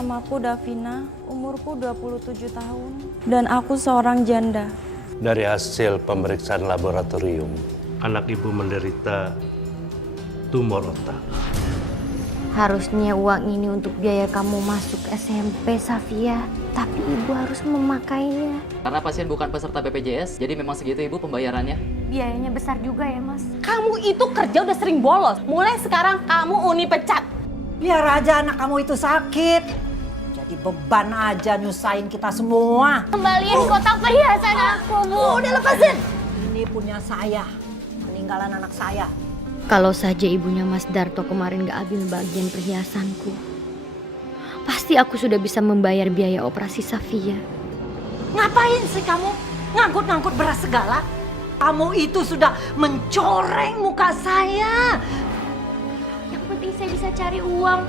Namaku Davina, umurku 27 tahun, dan aku seorang janda. Dari hasil pemeriksaan laboratorium, anak ibu menderita tumor otak. Harusnya uang ini untuk biaya kamu masuk SMP, Safia. Tapi ibu harus memakainya. Karena pasien bukan peserta BPJS, jadi memang segitu ibu pembayarannya. Biayanya besar juga ya, Mas. Kamu itu kerja udah sering bolos. Mulai sekarang kamu Uni pecat. Biar aja anak kamu itu sakit. Jadi beban aja nyusahin kita semua. Kembaliin kotak perhiasan aku, Bu. Udah lepasin. Ini punya saya. Peninggalan anak saya. Kalau saja ibunya Mas Darto kemarin gak ambil bagian perhiasanku, pasti aku sudah bisa membayar biaya operasi Safia. Ngapain sih kamu? Ngangkut-ngangkut beras segala? Kamu itu sudah mencoreng muka saya. Yang penting saya bisa cari uang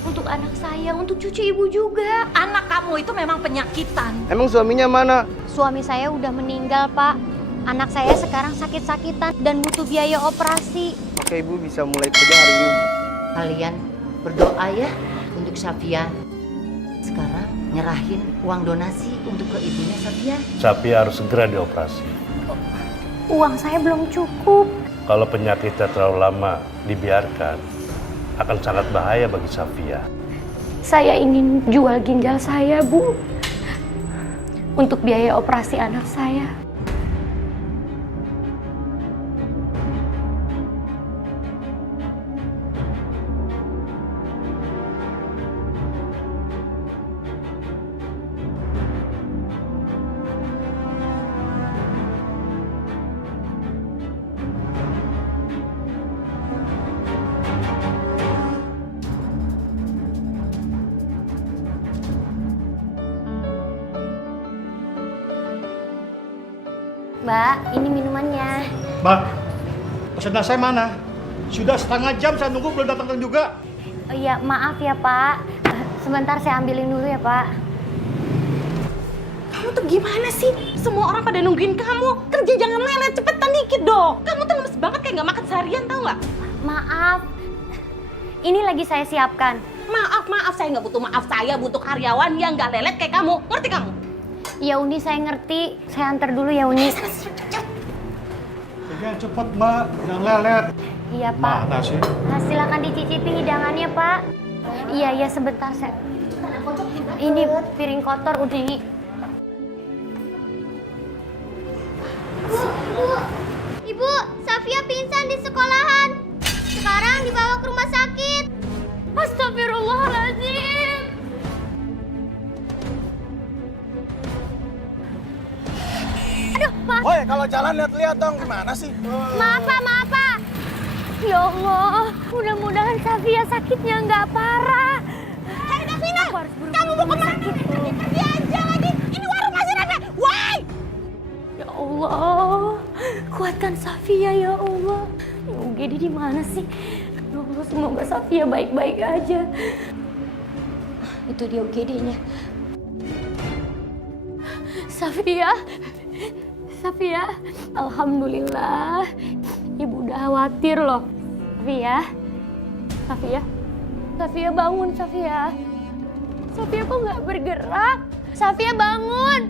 untuk anak saya, untuk cucu ibu juga. Anak kamu itu memang penyakitan. Emang suaminya mana? Suami saya udah meninggal, Pak. Anak saya sekarang sakit-sakitan dan butuh biaya operasi. Oke, ibu bisa mulai kerja hari ini. Kalian berdoa ya untuk Safia. Sekarang nyerahin uang donasi untuk ke ibunya Safia. Safia harus segera dioperasi. Uang saya belum cukup. Kalau penyakitnya terlalu lama dibiarkan, akan sangat bahaya bagi Safia. Saya ingin jual ginjal saya, Bu. Untuk biaya operasi anak saya. Mbak, ini minumannya. Mbak, pesanan saya mana? Sudah setengah jam saya nunggu belum datang juga. Oh iya, maaf ya Pak. Sebentar saya ambilin dulu ya Pak. Kamu tuh gimana sih? Semua orang pada nungguin kamu. Kerja jangan lelet, cepetan dikit dong. Kamu tuh lemes banget kayak gak makan seharian, tau gak? Maaf. Ini lagi saya siapkan. Maaf, saya nggak butuh maaf. Saya butuh karyawan yang gak lelet kayak kamu. Ngerti kamu? Ya Uni, saya ngerti. Saya antar dulu ya Uni. Jangan cepet Mbak, jangan lelet. Iya Pak. Mana sih? Nah, silakan dicicipi hidangannya Pak. Iya, sebentar saya. Ini piring kotor Uni. Ibu, Safia pingsan di sekolahan. Sekarang dibawa ke rumah sakit. Astagfirullahaladzim. Aduh, Pak. Woi, kalau jalan lihat-lihat dong, gimana sih? Maaf Pak. Ya Allah, mudah-mudahan Safia sakitnya nggak parah. Hei Davina, kamu mau kemana? Pergi aja lagi. Ini warung masih rame. Woi! Ya Allah, kuatkan Safia ya Allah. UGD di mana sih? Ya Allah, semoga Safia baik-baik aja. Itu dia UGD-nya. Safia, alhamdulillah. Ibu udah khawatir loh. Safia bangun Safia. Safia kok nggak bergerak? Safia bangun.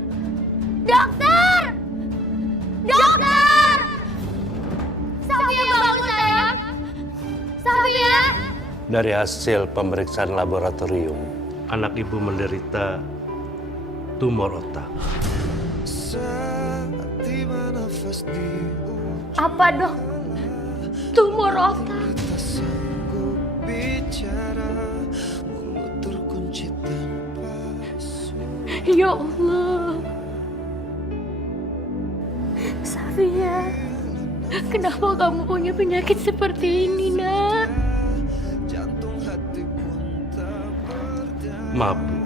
Dokter! Safia bangun sayang. Safia! Dari hasil pemeriksaan laboratorium, anak ibu menderita tumor otak. Apa dok? Tumor otak? Ya Allah. Safia, kenapa kamu punya penyakit seperti ini, nak? Maaf Bu,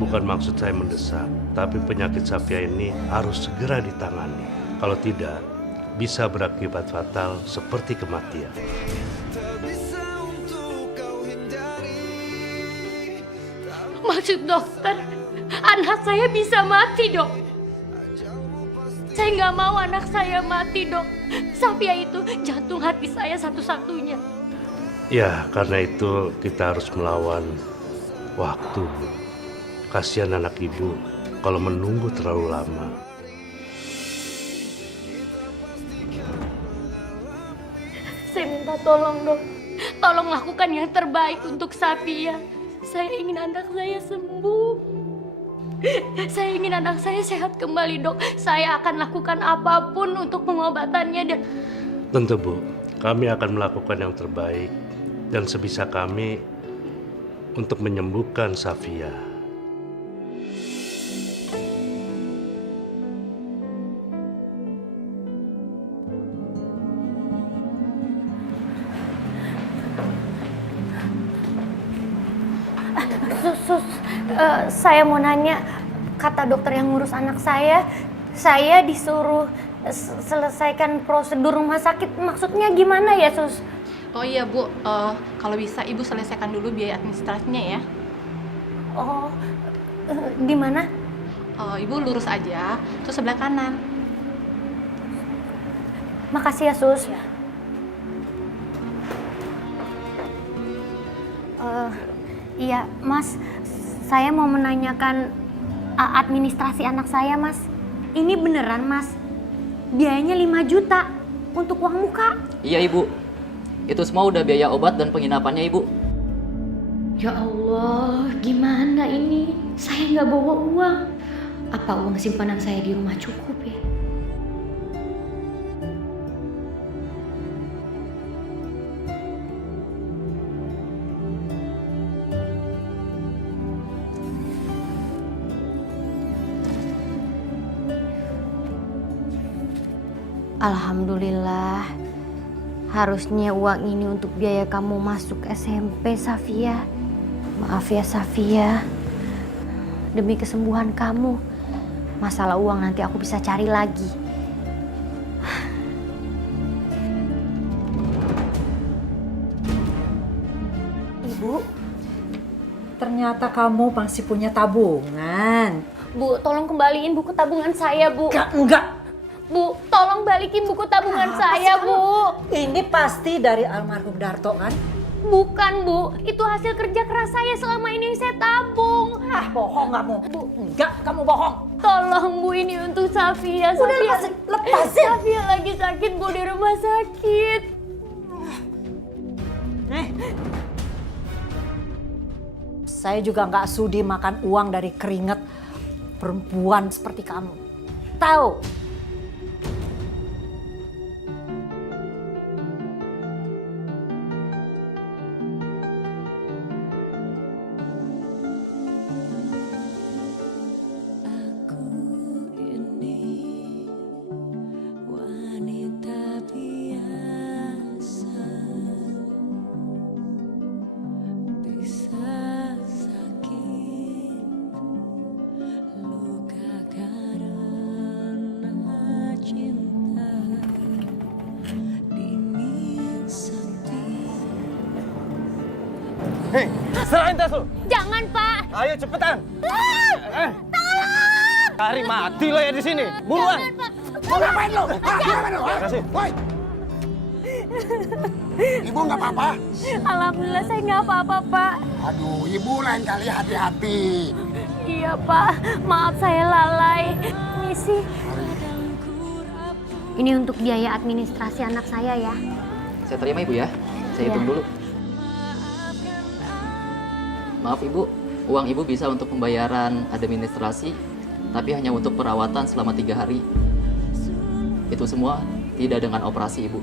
bukan maksud saya mendesak, tapi penyakit Safia ini harus segera ditangani. Kalau tidak, bisa berakibat fatal seperti kematian. Maksud dokter, anak saya bisa mati, dok. Saya nggak mau anak saya mati, dok. Safia itu jantung hati saya satu-satunya. Ya, karena itu kita harus melawan waktu, Bu. Kasihan anak ibu kalau menunggu terlalu lama. Saya minta tolong dok, tolong lakukan yang terbaik untuk Safia. Saya ingin anak saya sembuh. Saya ingin anak saya sehat kembali dok. Saya akan lakukan apapun untuk pengobatannya dan... Tentu Bu, kami akan melakukan yang terbaik dan sebisa kami untuk menyembuhkan Safia. Saya mau nanya, kata dokter yang ngurus anak saya disuruh selesaikan prosedur rumah sakit. Maksudnya gimana ya, Sus? Oh iya Bu, kalau bisa Ibu selesaikan dulu biaya administrasinya ya. Oh, di mana? Ibu lurus aja, terus sebelah kanan. Makasih ya, Sus. Iya, Mas. Saya mau menanyakan administrasi anak saya, Mas. Ini beneran, Mas? Biayanya 5 juta untuk uang muka. Iya Ibu, itu semua udah biaya obat dan penginapannya Ibu. Ya Allah, gimana ini? Saya nggak bawa uang. Apa uang simpanan saya di rumah cukup ya? Alhamdulillah. Harusnya uang ini untuk biaya kamu masuk SMP, Safia. Maaf ya, Safia. Demi kesembuhan kamu. Masalah uang nanti aku bisa cari lagi. Ibu, ternyata kamu masih punya tabungan. Bu, tolong kembaliin buku tabungan saya, Bu. Enggak. Bu, tolong balikin buku tabungan saya, Bu. Ini pasti dari almarhum Darto kan? Bukan, Bu. Itu hasil kerja keras saya selama ini saya tabung. Bohong kamu. Enggak, kamu bohong. Tolong, Bu, ini untuk Safia. Udah, lepasin. Safia lagi sakit, Bu, di rumah sakit. Saya juga nggak sudi makan uang dari keringat perempuan seperti kamu. Tahu? Hei, serahin tas lu. Jangan, Pak. Ayo cepetan. Tolong. Cari mati lo ya di sini. Buruan. Jangan, Pak. Mau ngapain lo? Ngapain lo? Kasih. Woi. Ibu nggak apa-apa? Alhamdulillah saya nggak apa-apa, Pak. Aduh, ibu lain kali hati-hati. Iya, Pak. Maaf saya lalai. Misi. Ini untuk biaya administrasi anak saya ya. Saya terima Ibu ya, saya hitung dulu. Maaf Ibu, uang Ibu bisa untuk pembayaran administrasi, tapi hanya untuk perawatan selama 3 hari. Itu semua tidak dengan operasi Ibu.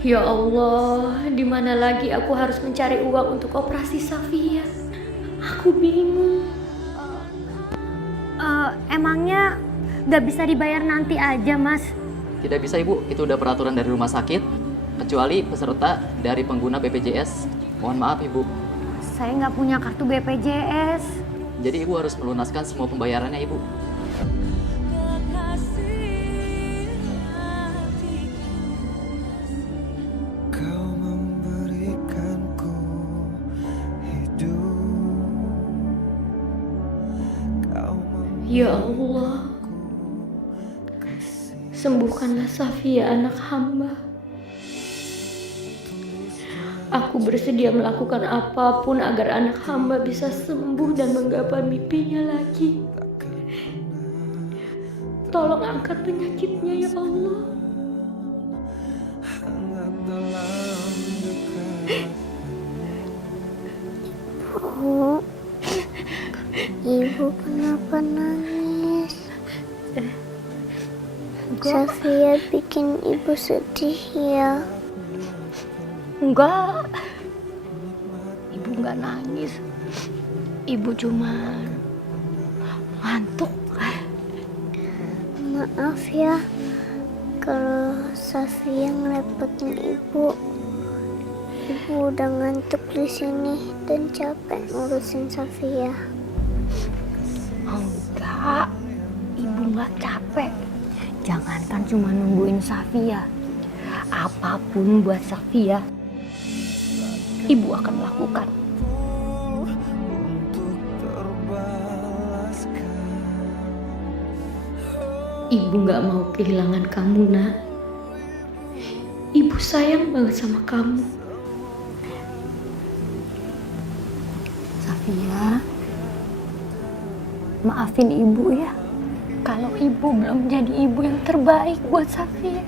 Ya Allah, di mana lagi aku harus mencari uang untuk operasi Safia? Aku bingung. Emangnya nggak bisa dibayar nanti aja, Mas? Tidak bisa Ibu, itu udah peraturan dari rumah sakit, kecuali peserta dari pengguna BPJS. Mohon maaf Ibu. Saya nggak punya kartu BPJS. Jadi Ibu harus melunaskan semua pembayarannya Ibu. Ya Allah, sembuhkanlah Safia anak hamba. Aku bersedia melakukan apapun agar anak hamba bisa sembuh dan menggapai mimpinya lagi. Tolong angkat penyakitnya ya Allah. Ibu kenapa nangis? Safia bikin ibu sedih ya. Enggak. Ibu enggak nangis. Ibu cuma ngantuk. Maaf ya kalau Safia ngerepotin ibu. Ibu udah ngantuk di sini dan capek ngurusin Safia. Enggak. Ibu enggak capek. Jangankan cuma nungguin Safia. Apapun buat Safia, Ibu akan lakukan. Ibu gak mau kehilangan kamu, Nak. Ibu sayang banget sama kamu. Safia, maafin Ibu ya. Kalau Ibu belum jadi ibu yang terbaik buat Safia.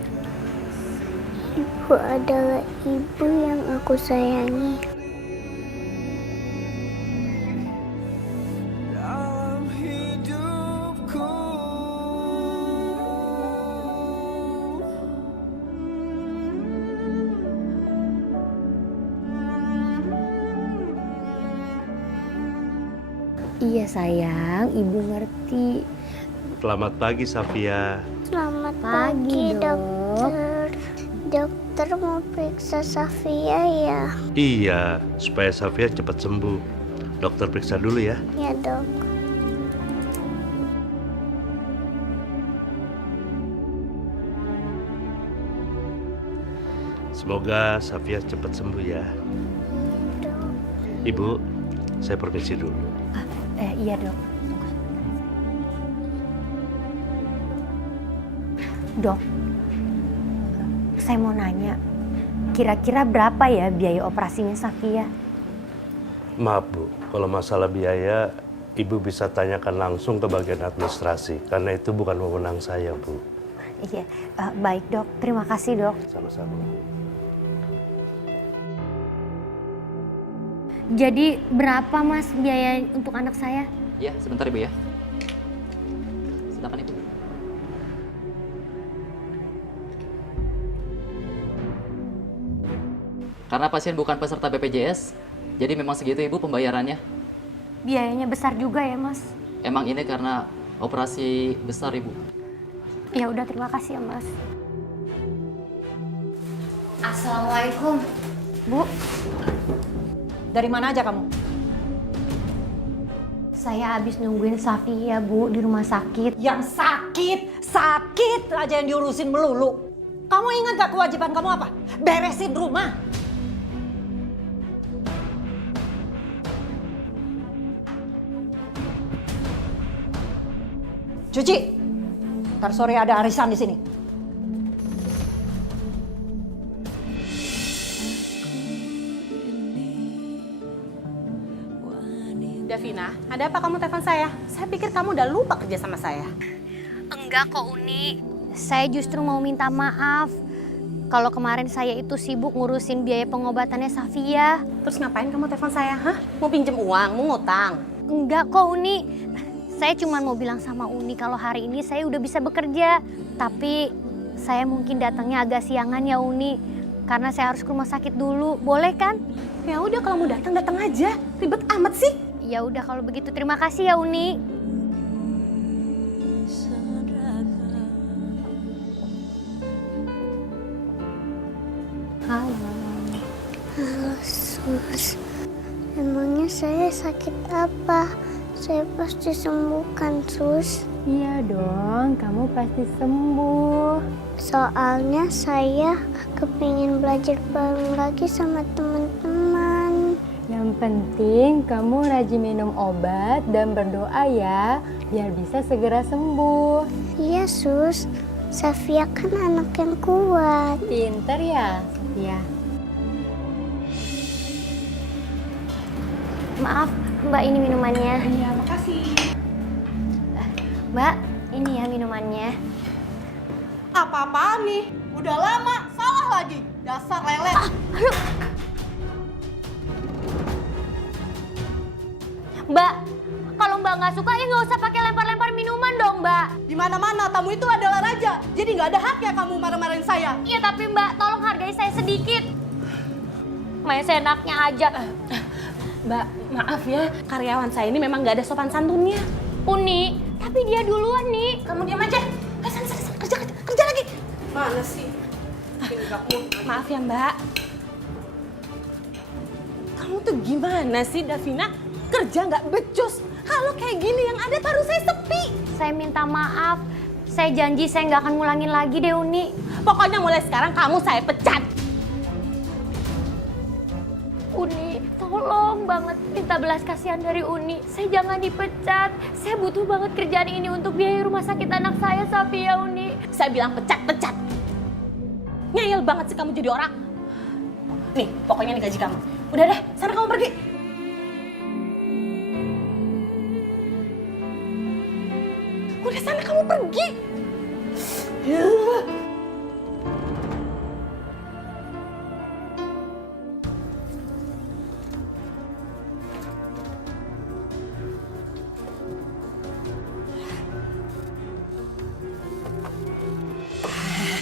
Ibu adalah ibu yang aku sayangi. Iya sayang, Ibu ngerti. Selamat pagi, Safia. Selamat Pagi, pagi, dokter. Dokter mau periksa Safia ya? Iya, supaya Safia cepat sembuh. Dokter periksa dulu ya. Ya dok. Semoga Safia cepat sembuh ya. Ibu, saya permisi dulu. Iya dok. Dok, saya mau nanya, kira-kira berapa ya biaya operasinya Safia? Maaf Bu, kalau masalah biaya, Ibu bisa tanyakan langsung ke bagian administrasi, karena itu bukan wewenang saya, Bu. Iya, baik dok. Terima kasih dok. Sama-sama. Jadi berapa mas biaya untuk anak saya? Ya, sebentar Ibu ya. Silakan Ibu. Karena pasien bukan peserta BPJS, jadi memang segitu Ibu pembayarannya. Biayanya besar juga ya mas? Emang ini karena operasi besar Ibu. Ya udah, terima kasih ya mas. Assalamualaikum. Bu, Dari mana aja kamu? saya habis nungguin Safia bu di rumah sakit. Yang sakit aja yang diurusin melulu. Kamu ingat gak kewajiban kamu apa? Beresin rumah. Cuci. Ntar sore ada arisan di sini. Davina, ada apa kamu telepon saya? Saya pikir kamu udah lupa kerja sama saya. Enggak kok Uni, saya justru mau minta maaf. Kalau kemarin saya itu sibuk ngurusin biaya pengobatannya Safia. Terus ngapain kamu telepon saya? Hah? Mau pinjem uang? Mau ngutang? Enggak kok Uni, saya cuma mau bilang sama Uni kalau hari ini saya udah bisa bekerja. Tapi saya mungkin datangnya agak siangan ya Uni, karena saya harus ke rumah sakit dulu. Boleh kan? Ya udah, kalau mau datang datang aja. Ribet amat sih. Ya udah kalau begitu, terima kasih ya Uni. Halo. Halo sus, emangnya saya sakit apa? Saya pasti sembuhkan sus. Iya dong, kamu pasti sembuh. Soalnya saya kepingin belajar bareng lagi sama teman-teman. Yang penting kamu rajin minum obat dan berdoa ya, biar bisa segera sembuh. Iya sus, Safia kan anak yang kuat. Pinter ya, Safia. Maaf, Mbak, ini minumannya. Iya, makasih. Mbak, ini ya minumannya. Apa-apaan nih? Udah lama, salah lagi. Dasar lele. Aduh. Mbak, kalau Mbak nggak suka ya nggak usah pakai lempar-lempar minuman dong, Mbak. Di mana-mana tamu itu adalah raja. Jadi nggak ada hak ya kamu marah-marahin saya. Iya, tapi Mbak, tolong hargai saya sedikit. Main seenaknya aja. Mbak, maaf ya. Karyawan saya ini memang nggak ada sopan santunnya. Uni, tapi dia duluan nih. Kamu diam aja. Sana, kerja lagi. Mana sih? Maaf ya, Mbak. Kamu tuh gimana sih, Davina? Kerja nggak becus. Kalau kayak gini yang ada taruh saya sepi. Saya minta maaf. Saya janji saya nggak akan ngulangin lagi deh, Uni. Pokoknya mulai sekarang kamu saya pecat. Uni, tolong banget minta belas kasihan dari Uni. Saya jangan dipecat. Saya butuh banget kerjaan ini untuk biaya rumah sakit anak saya, Safia, Uni. Saya bilang pecat. Ngeyel banget sih kamu jadi orang. Nih, pokoknya ini gaji kamu. Udah deh, sana kamu pergi. Udah sana kamu pergi.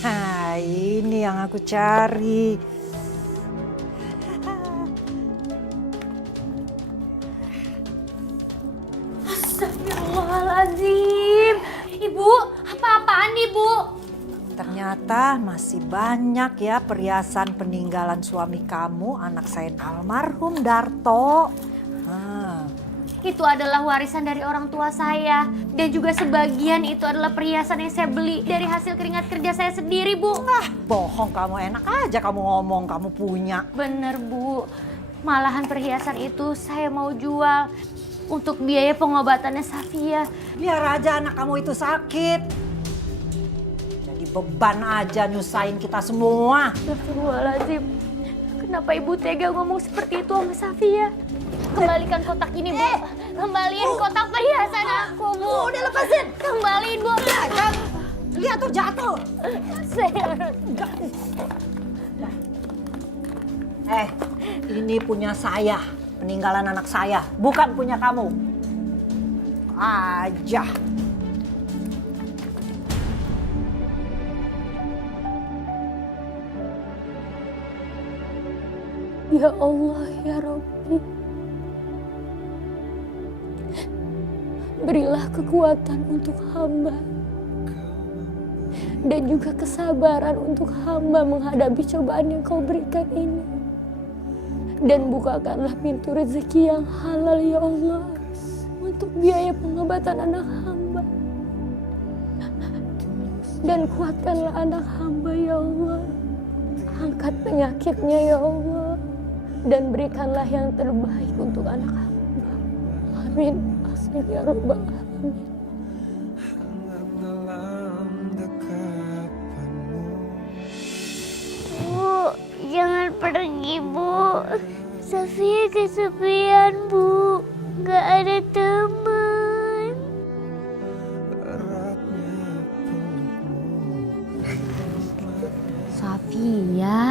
Nah, ini yang aku cari. Astagfirullahaladzim. Ibu, apa-apaan Ibu? Ternyata masih banyak ya perhiasan peninggalan suami kamu, anak saya almarhum Darto. Itu adalah warisan dari orang tua saya. Dan juga sebagian itu adalah perhiasan yang saya beli dari hasil keringat kerja saya sendiri, Bu. Bohong kamu, enak aja kamu ngomong kamu punya. Bener, Bu. Malahan perhiasan itu saya mau jual untuk biaya pengobatannya Safia. Biar aja anak kamu itu sakit. Jadi beban aja nyusahin kita semua. Astagfirullahaladzim. Kenapa Ibu tega ngomong seperti itu sama Safia? Kembalikan kotak ini, Bu. Kembaliin kotak perhiasan aku, Bu. Udah lepasin. Kembaliin, Bu. Lihat tuh jatuh. Ini punya saya. Peninggalan anak saya. Bukan punya kamu. Aja. Ya Allah, ya Rabbi. Berilah kekuatan untuk hamba. Dan juga kesabaran untuk hamba menghadapi cobaan yang kau berikan ini. Dan bukakanlah pintu rezeki yang halal ya Allah. Untuk biaya pengobatan anak hamba. Dan kuatkanlah anak hamba ya Allah. Angkat penyakitnya ya Allah. Dan berikanlah yang terbaik untuk anak hamba. Amin. Amin ya Rabbal Alamin. Bu, jangan pergi, Bu. Safia kesepian, Bu. Gak ada teman. Safia,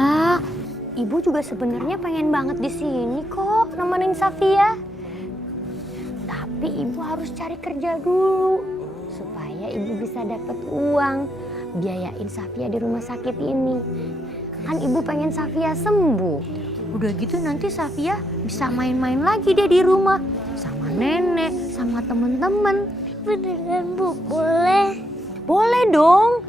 Ibu juga sebenarnya pengen banget di sini kok nemenin Safia. Tapi Ibu harus cari kerja dulu supaya Ibu bisa dapat uang biayain Safia di rumah sakit ini. Kan Ibu pengen Safia sembuh. Udah gitu nanti Safia bisa main-main lagi deh di rumah sama nenek, sama temen-temen. Beneran, Bu? Boleh? Boleh dong.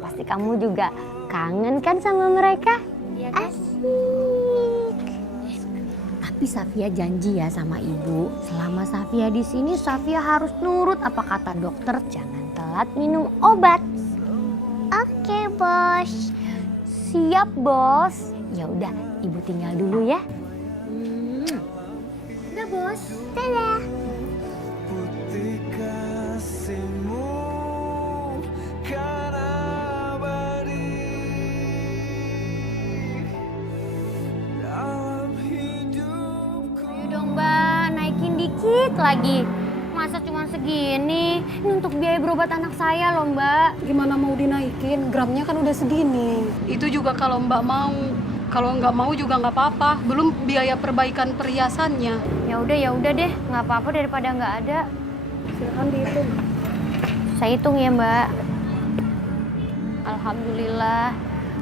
Pasti kamu juga kangen kan sama mereka? Asik. Tapi Safia janji ya sama Ibu, selama Safia di sini Safia harus nurut apa kata dokter, jangan telat minum obat. Oke, Bos. Siap, Bos. Ya udah, Ibu tinggal dulu ya. Udah, Bos. Dadah. dikit lagi. Masa cuma segini? Ini untuk biaya berobat anak saya loh, Mbak. Gimana mau dinaikin? Gramnya kan udah segini. Itu juga kalau Mbak mau. Kalau nggak mau juga nggak apa-apa. Belum biaya perbaikan perhiasannya. Ya udah deh, nggak apa-apa daripada nggak ada. Silakan dihitung. Saya hitung ya, Mbak. Alhamdulillah,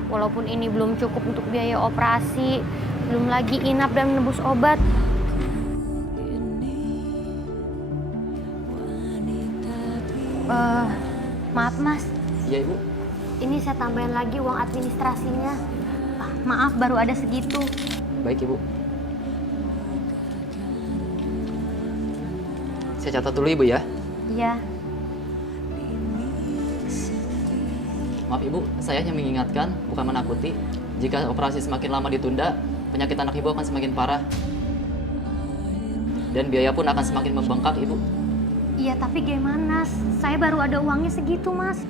walaupun ini belum cukup untuk biaya operasi, belum lagi inap dan menebus obat. Maaf Mas, Iya Ibu. ini saya tambahin lagi uang administrasinya. Maaf baru ada segitu. Baik Ibu. Saya catat dulu Ibu ya. Iya. Maaf Ibu, saya hanya mengingatkan, bukan menakuti. Jika operasi semakin lama ditunda, penyakit anak Ibu akan semakin parah. Dan biaya pun akan semakin membengkak Ibu. Iya tapi gimana? Saya baru ada uangnya segitu Mas.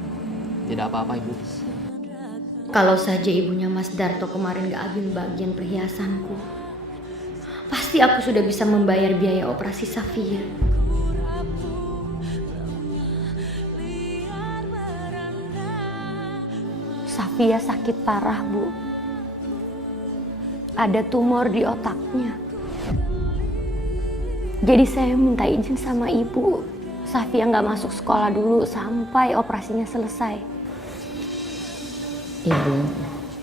Tidak apa-apa Ibu. Kalau saja ibunya Mas Darto kemarin gak ambil bagian perhiasanku, pasti aku sudah bisa membayar biaya operasi Safia. Safia sakit parah, Bu. Ada tumor di otaknya. Jadi saya minta izin sama ibu. Safia nggak masuk sekolah dulu sampai operasinya selesai. Ibu,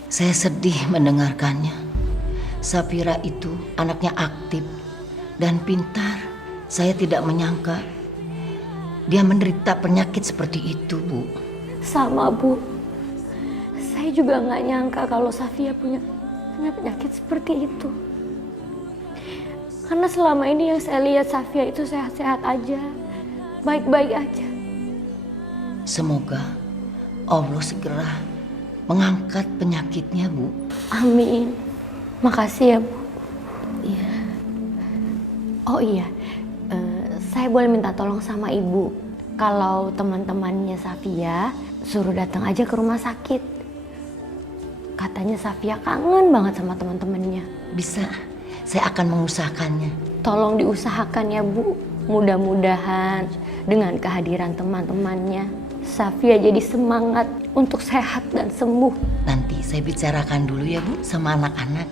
saya sedih mendengarkannya. Safira itu anaknya aktif dan pintar. Saya tidak menyangka dia menderita penyakit seperti itu, Bu. Sama, Bu. Saya juga nggak nyangka kalau Safia punya penyakit seperti itu. Karena selama ini yang saya lihat Safia itu sehat-sehat aja, baik-baik aja. Semoga Allah segera mengangkat penyakitnya, Bu. Amin. Makasih ya, Bu. Iya. Oh iya, saya boleh minta tolong sama Ibu. Kalau teman-temannya Safia suruh datang aja ke rumah sakit. Katanya Safia kangen banget sama teman-temannya. Bisa, saya akan mengusahakannya. Tolong diusahakan ya, Bu. Mudah-mudahan dengan kehadiran teman-temannya, Safia jadi semangat untuk sehat dan sembuh. Nanti saya bicarakan dulu ya, Bu, sama anak-anak.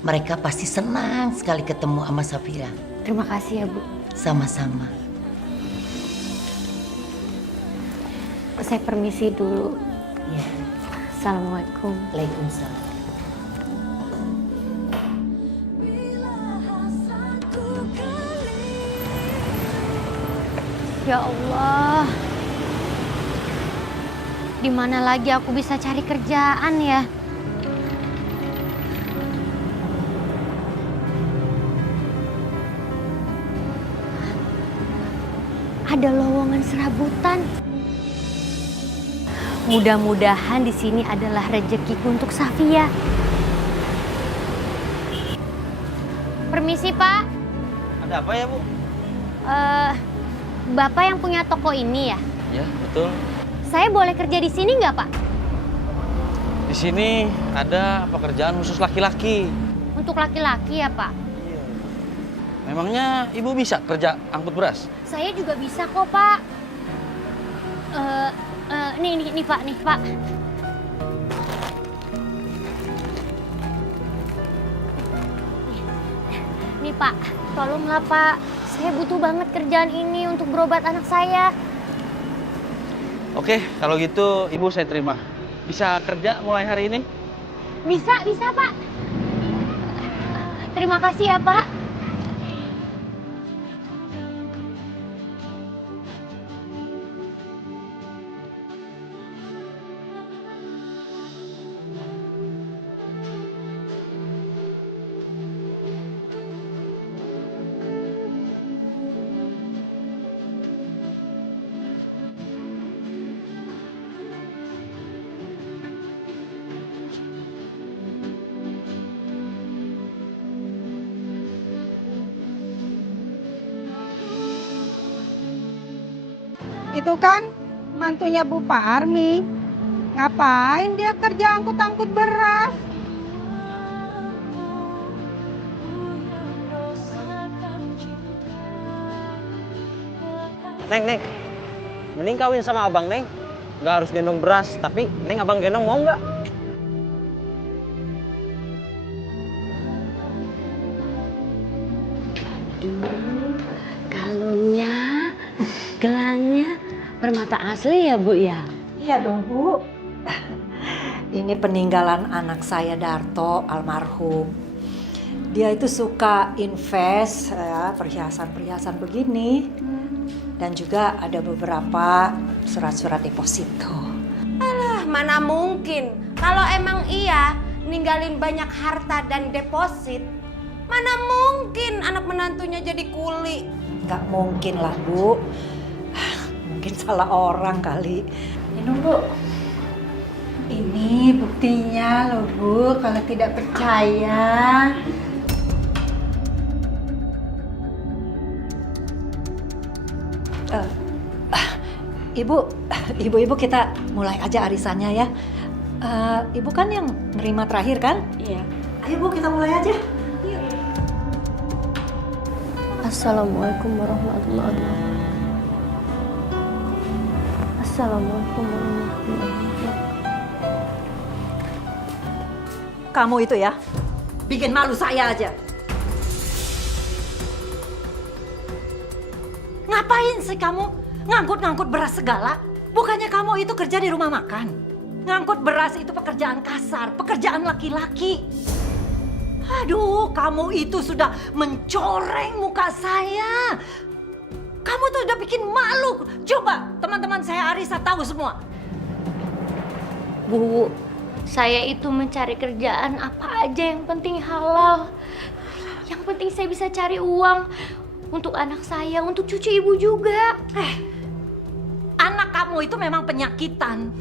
Mereka pasti senang sekali ketemu sama Safira. Terima kasih ya, Bu. Sama-sama. Saya permisi dulu. Ya. Assalamualaikum. Waalaikumsalam. Ya Allah. Di mana lagi aku bisa cari kerjaan ya? Ada lowongan serabutan. Mudah-mudahan di sini adalah rezekiku untuk Safia. Permisi, Pak. Ada apa ya, Bu? Bapak yang punya toko ini ya? Ya, betul. Saya boleh kerja di sini nggak, Pak? Di sini ada pekerjaan khusus laki-laki. Untuk laki-laki ya, Pak? Memangnya Ibu bisa kerja angkut beras? Saya juga bisa kok, Pak. Nih, Pak, nih, Pak. Nih, Pak, tolonglah, Pak. Saya butuh banget kerjaan ini untuk berobat anak saya. Oke, kalau gitu Ibu saya terima. Bisa kerja mulai hari ini? Bisa, Pak. Terima kasih ya, Pak. Itu kan mantunya Bu Parmi. Ngapain dia kerja angkut-angkut beras? Neng. Mending kawin sama abang, Neng. Nggak harus gendong beras, tapi Neng abang gendong mau nggak? Kalungnya, gelangnya permata asli ya, Bu ya? Iya dong, Bu. Ini peninggalan anak saya Darto, almarhum. Dia itu suka invest ya, perhiasan-perhiasan begini. Dan juga ada beberapa surat-surat deposito. Alah, mana mungkin. Kalau emang iya ninggalin banyak harta dan deposit, mana mungkin anak menantunya jadi kuli. Nggak mungkin lah, Bu. Mungkin salah orang kali. Minum, Bu. Ini buktinya loh, Bu. Kalau tidak percaya. Ibu kita mulai aja arisannya ya. Ibu kan yang nerima terakhir kan? Iya. Ayo Bu, kita mulai aja. Yuk. Assalamualaikum warahmatullahi wabarakatuh. Assalamualaikum warahmatullahi wabarakatuh. Kamu itu ya, bikin malu saya aja. Ngapain sih kamu ngangkut-ngangkut beras segala? Bukannya kamu itu kerja di rumah makan. Ngangkut beras itu pekerjaan kasar, pekerjaan laki-laki. Aduh, kamu itu sudah mencoreng muka saya. Kamu tuh udah bikin malu. Coba teman-teman saya Arisa tahu semua. Bu, saya itu mencari kerjaan apa aja yang penting halal. Yang penting saya bisa cari uang untuk anak saya, untuk cucu ibu juga. Anak kamu itu memang penyakitan.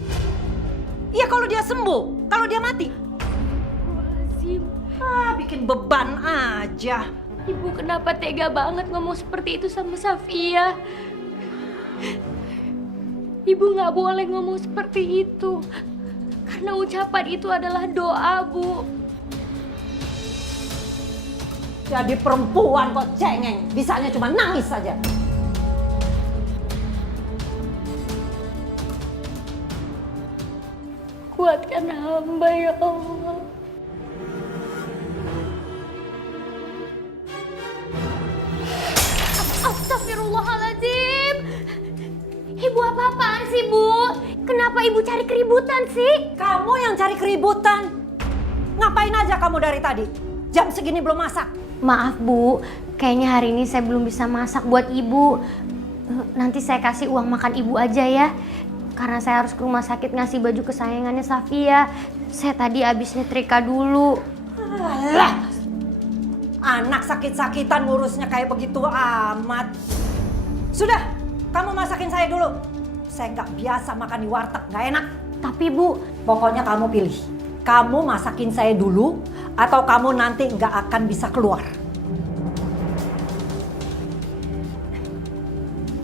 Ya kalau dia sembuh, kalau dia mati. Bikin beban aja. Ibu kenapa tega banget ngomong seperti itu sama Safia? Ibu nggak boleh ngomong seperti itu. Karena ucapan itu adalah doa, Bu. Jadi perempuan kok cengeng, bisanya cuma nangis saja. Kuatkan hamba ya Allah. Astagfirullahaladzim. Ibu apa-apaan sih, Bu? Kenapa ibu cari keributan sih? Kamu yang cari keributan. Ngapain aja kamu dari tadi? Jam segini belum masak. Maaf, Bu. Kayaknya hari ini saya belum bisa masak buat ibu. Nanti saya kasih uang makan ibu aja ya. Karena saya harus ke rumah sakit ngasih baju kesayangannya Safia. Saya tadi habis nyetrika dulu. Alah. Anak sakit-sakitan ngurusnya kayak begitu amat. Sudah, kamu masakin saya dulu. Saya nggak biasa makan di warteg, nggak enak. Tapi Bu, pokoknya kamu pilih. Kamu masakin saya dulu, atau kamu nanti nggak akan bisa keluar.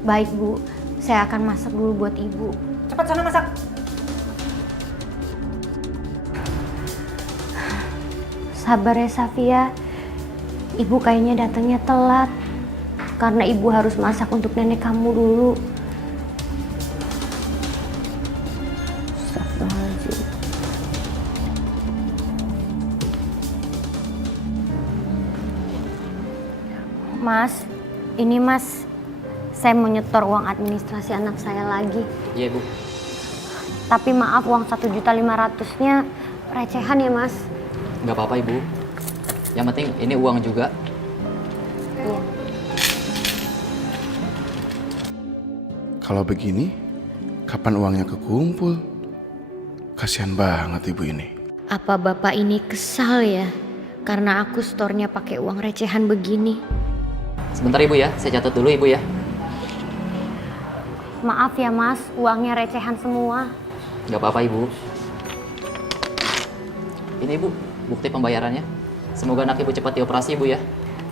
Baik, Bu. Saya akan masak dulu buat ibu. Cepat sana masak. Sabar ya, Safia. Ibu kayaknya datangnya telat. Karena ibu harus masak untuk nenek kamu dulu. Astagfirullahaladzim. Mas, ini Mas. Saya mau nyetor uang administrasi anak saya lagi. Iya, Bu. Tapi maaf, uang 1.500.000-nya recehan ya, Mas. Nggak apa-apa, Ibu. Yang penting ini uang juga. Iya. Kalau begini, kapan uangnya kekumpul? Kasihan banget ibu ini. Apa Bapak ini kesal ya? Karena aku store-nya pakai uang recehan begini. Sebentar, Ibu ya. Saya catat dulu, Ibu ya. Maaf ya, Mas. Uangnya recehan semua. Nggak apa-apa, Ibu. Ini, Ibu, bukti pembayarannya. Semoga anak Ibu cepat dioperasi, Ibu ya.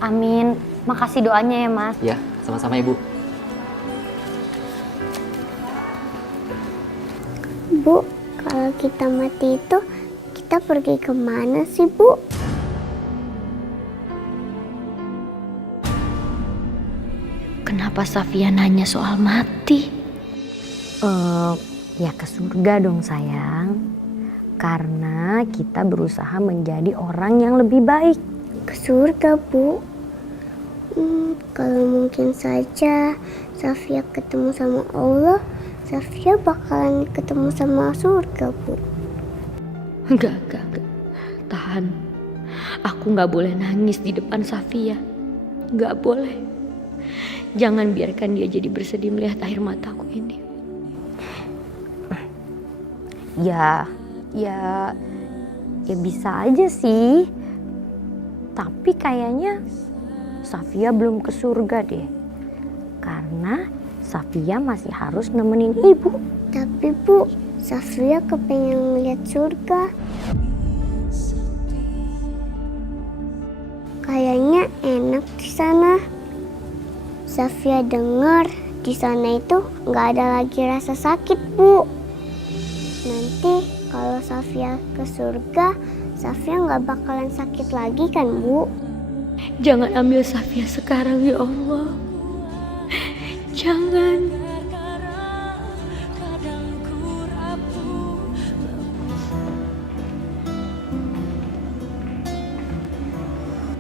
Amin. Makasih doanya ya, Mas. Ya, sama-sama, Ibu. Bu, kalau kita mati itu, kita pergi kemana sih, Bu? Kenapa Safia nanya soal mati? Ya ke surga dong sayang. Karena kita berusaha menjadi orang yang lebih baik. Ke surga, Bu. Kalau mungkin saja Safia ketemu sama Allah, Safia bakalan ketemu sama surga, Bu. Enggak. Tahan. Aku nggak boleh nangis di depan Safia. Nggak boleh. Jangan biarkan dia jadi bersedih melihat air mataku ini. Ya bisa aja sih. Tapi kayaknya Safia belum ke surga deh. Karena Safia masih harus nemenin ibu. Tapi Bu, Safia kepengen melihat surga. Kayaknya enak di sana. Safia dengar di sana itu nggak ada lagi rasa sakit, Bu. Nanti kalau Safia ke surga, Safia nggak bakalan sakit lagi kan, Bu? Jangan ambil Safia sekarang ya Allah. Jangan.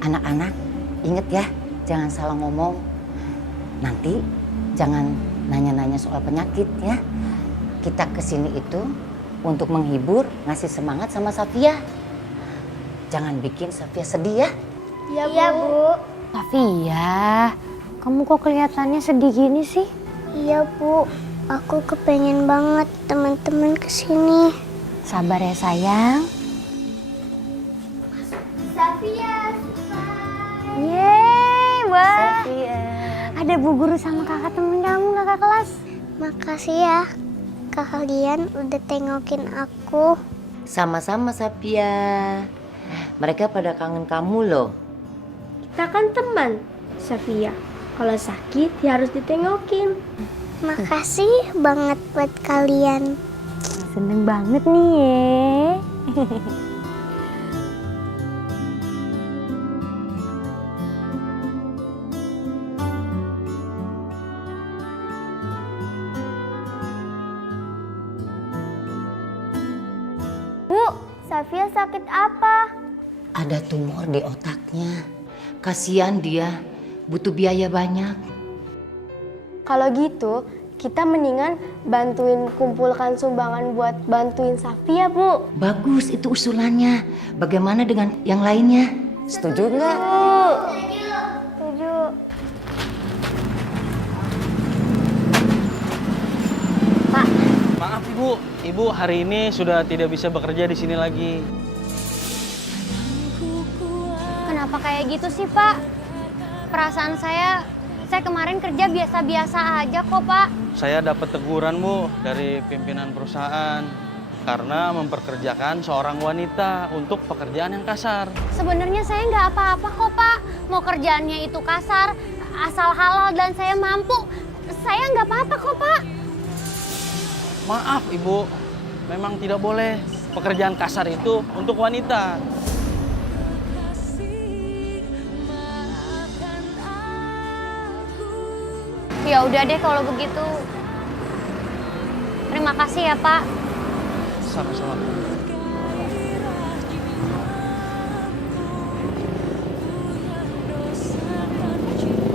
Anak-anak, inget ya, jangan salah ngomong. Nanti jangan nanya-nanya soal penyakit ya. Kita kesini itu untuk menghibur, ngasih semangat sama Safia. Jangan bikin Safia sedih ya. Iya, Bu. Safia, kamu kok kelihatannya sedih gini sih? Iya, Bu. Aku kepengen banget teman-teman kesini. Sabar ya sayang. Safia. Yeay, wah. Ada Bu Guru sama kakak temen kamu, kakak kelas. Makasih ya, kalian udah tengokin aku. Sama-sama Safia. Mereka pada kangen kamu loh. Kita kan teman, Safia. Kalau sakit ya harus ditengokin. Makasih banget buat kalian. Seneng banget nih ya. Bu, Safia sakit apa? Ada tumor di otaknya. Kasihan dia, butuh biaya banyak. Kalau gitu, kita mendingan bantuin kumpulkan sumbangan buat bantuin Safia, Bu. Bagus itu usulannya. Bagaimana dengan yang lainnya? Setuju nggak? Setuju. Pak. Maaf Ibu hari ini sudah tidak bisa bekerja di sini lagi. Kenapa kayak gitu sih, Pak? Perasaan saya kemarin kerja biasa-biasa aja kok, Pak. Saya dapat teguran Bu dari pimpinan perusahaan karena memperkerjakan seorang wanita untuk pekerjaan yang kasar. Sebenarnya saya nggak apa-apa kok, Pak. Mau kerjaannya itu kasar, asal halal dan saya mampu, saya nggak apa-apa kok, Pak. Maaf Ibu, memang tidak boleh. Pekerjaan kasar itu untuk wanita. Ya udah deh kalau begitu. Terima kasih ya, Pak. Sama-sama.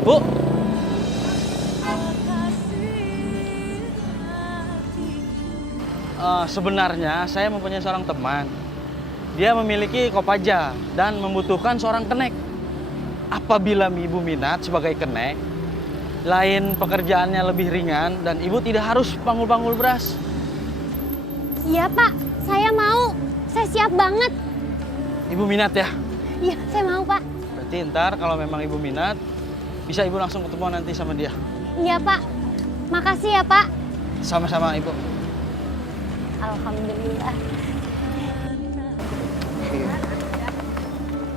Bu. Sebenarnya saya mempunyai seorang teman. Dia memiliki kopaja dan membutuhkan seorang kenek. Apabila Ibu minat sebagai kenek, lain pekerjaannya lebih ringan dan Ibu tidak harus panggul-panggul beras. Iya, Pak. Saya mau. Saya siap banget. Ibu minat ya? Iya, saya mau, Pak. Berarti ntar kalau memang Ibu minat, bisa Ibu langsung ketemu nanti sama dia. Iya, Pak. Makasih ya, Pak. Sama-sama Ibu. Alhamdulillah.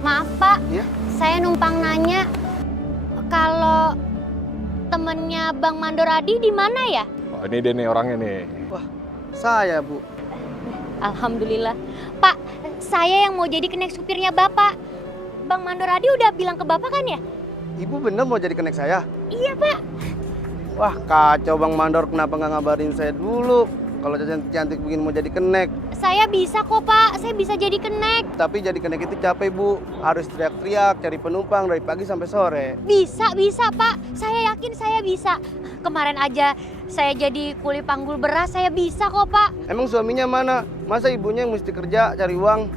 Maaf, Pak. Iya? Saya numpang nanya. Kalau temennya Bang Mandor Adi di mana ya? Oh, ini dia nih orangnya nih. Wah, saya Bu. Alhamdulillah. Pak, saya yang mau jadi kenek supirnya Bapak. Bang Mandor Adi udah bilang ke Bapak kan ya? Ibu bener mau jadi kenek saya? Iya, Pak. Wah kacau Bang Mandor, kenapa nggak ngabarin saya dulu? Kalau cantik begini mau jadi kenek. Saya bisa kok Pak, saya bisa jadi kenek. Tapi jadi kenek itu capek Bu, harus teriak-teriak cari penumpang dari pagi sampai sore. Bisa Pak, saya yakin saya bisa. Kemarin aja saya jadi kuli panggul beras, saya bisa kok Pak. Emang suaminya mana? Masa ibunya yang mesti kerja cari uang?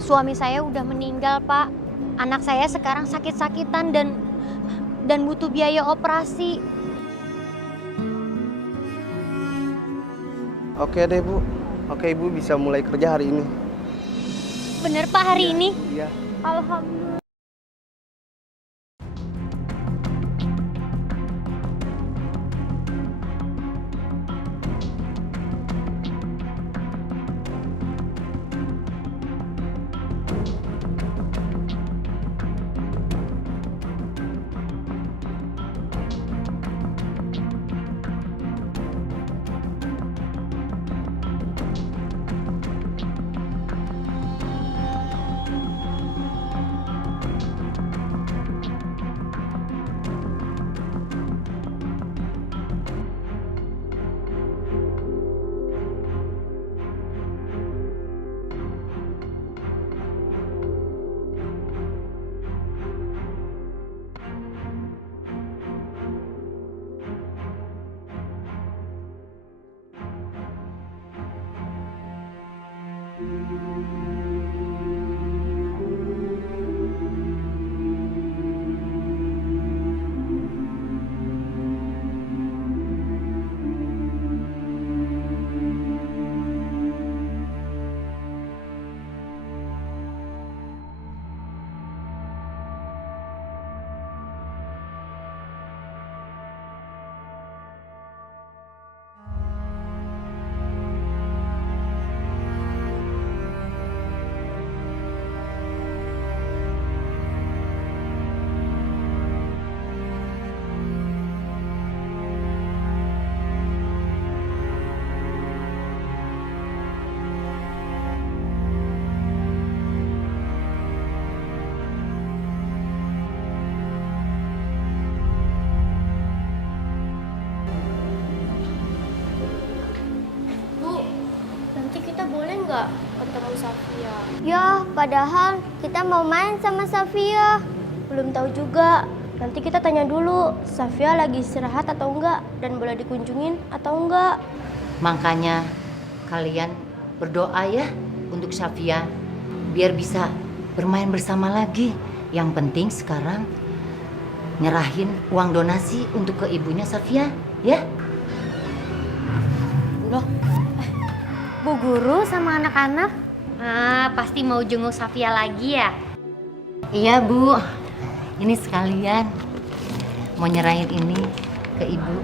Suami saya udah meninggal Pak. Anak saya sekarang sakit-sakitan dan butuh biaya operasi. Oke deh Bu, oke Ibu bisa mulai kerja hari ini. Bener Pak hari ini? Iya. Alhamdulillah. Boleh nggak ketemu Safia? Ya, padahal kita mau main sama Safia. Belum tahu juga. Nanti kita tanya dulu, Safia lagi istirahat atau enggak dan boleh dikunjungin atau enggak. Makanya kalian berdoa ya untuk Safia biar bisa bermain bersama lagi. Yang penting sekarang nyerahin uang donasi untuk ke ibunya Safia, ya? Loh, Bu Guru sama anak-anak pasti mau jenguk Safia lagi ya? Iya Bu, ini sekalian mau nyerahin ini ke ibu.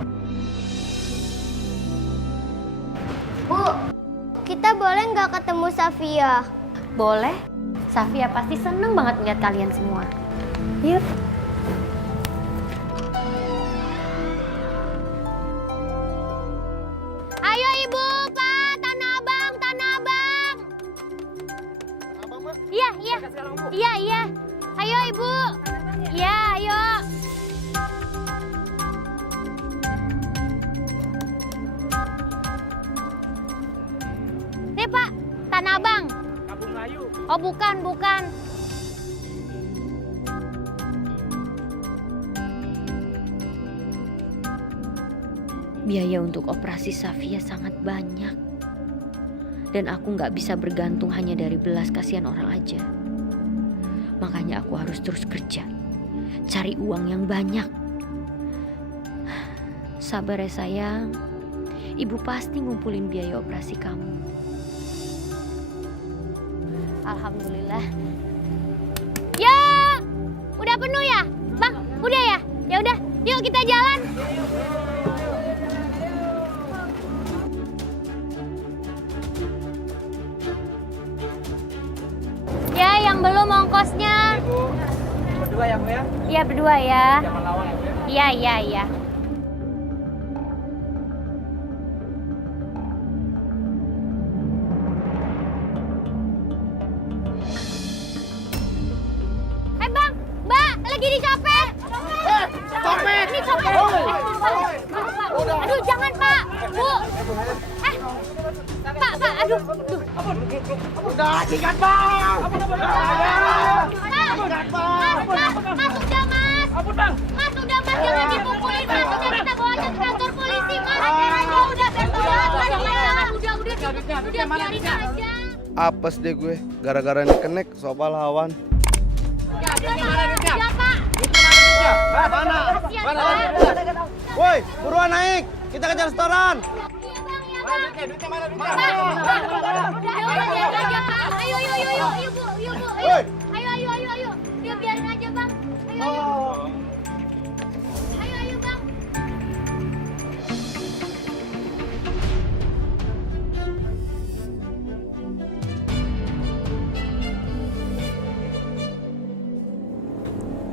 Bu, kita boleh nggak ketemu Safia? Boleh. Safia pasti seneng banget ngeliat kalian semua. Yuk. Ayo Ibu, Pak, Tanah Abang, Tanah Abang. Iya, iya. Iya, iya. Ayo Ibu. Iya, ayo. Nih Pak, Tanah Abang. Kampung Melayu. Oh bukan, bukan. Biaya untuk operasi Safia sangat banyak. Dan aku nggak bisa bergantung hanya dari belas kasihan orang aja. Makanya aku harus terus kerja. Cari uang yang banyak. Sabar ya sayang. Ibu pasti ngumpulin biaya operasi kamu. Alhamdulillah. Ya, udah penuh ya? Bang, udah ya? Ya udah, yuk kita jalan. Ya, yang belum ongkosnya. Berdua ya, Bu ya? Iya, berdua ya. Jangan lawan ya, Bu ya? Iya, iya, iya. Bang, Mbak, lagi dicopet. copet. Ini copet. Aduh, jangan Pak, Bu. Pak, aduh. Udah, sikat bang! Masuk dah Mas. Ampun bang! Mas, udah Mas, jangan dipukulin Mas. Udah kita bawa aja ke kantor polisi Mas. Udah biarin aja. Apes deh gue, gara-gara ini kenek soal pahlawan. Udah Pak. Mana? Woi, buruan naik, kita kejar setoran. Ayo Bu. Ayo. Dia biarin aja Bang. Ayo Bang.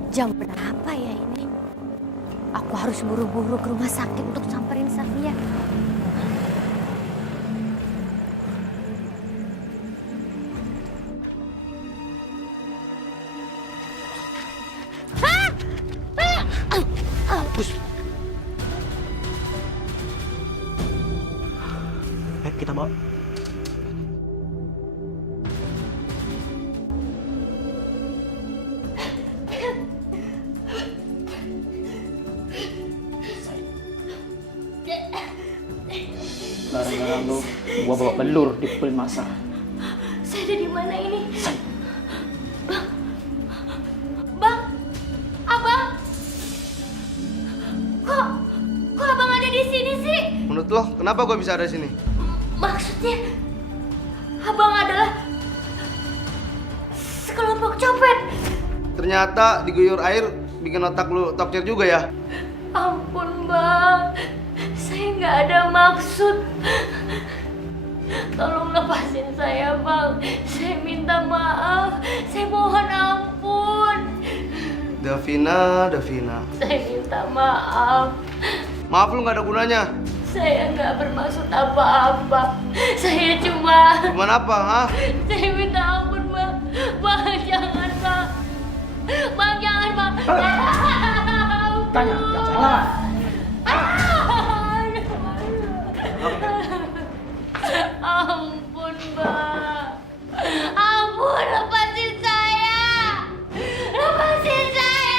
Jam berapa ya ini? Aku harus buru-buru ke rumah sakit untuk samperin Safia. Kita bawa. Barang-barang lu gua bawa belur di pul masa. Saya ada di mana ini? Bang, Abang, kok Abang ada di sini sih? Menurut lo, kenapa gue bisa ada di sini? Maksudnya, Abang adalah sekelompok copet. Ternyata diguyur air bikin otak lu tokcer juga ya? Ampun Bang, saya nggak ada maksud. Tolong lepasin saya Bang, saya minta maaf, saya mohon ampun. Davina. Saya minta maaf. Maaf lu nggak ada gunanya. Saya nggak bermaksud apa-apa. Saya cuma... Cuman apa, ha? Saya minta ampun Bang. Bang jangan Bang. Bang jangan Bang. Tanya, jangan salah. Ampun Bang. Ampun, lepasin saya. Lepasin saya.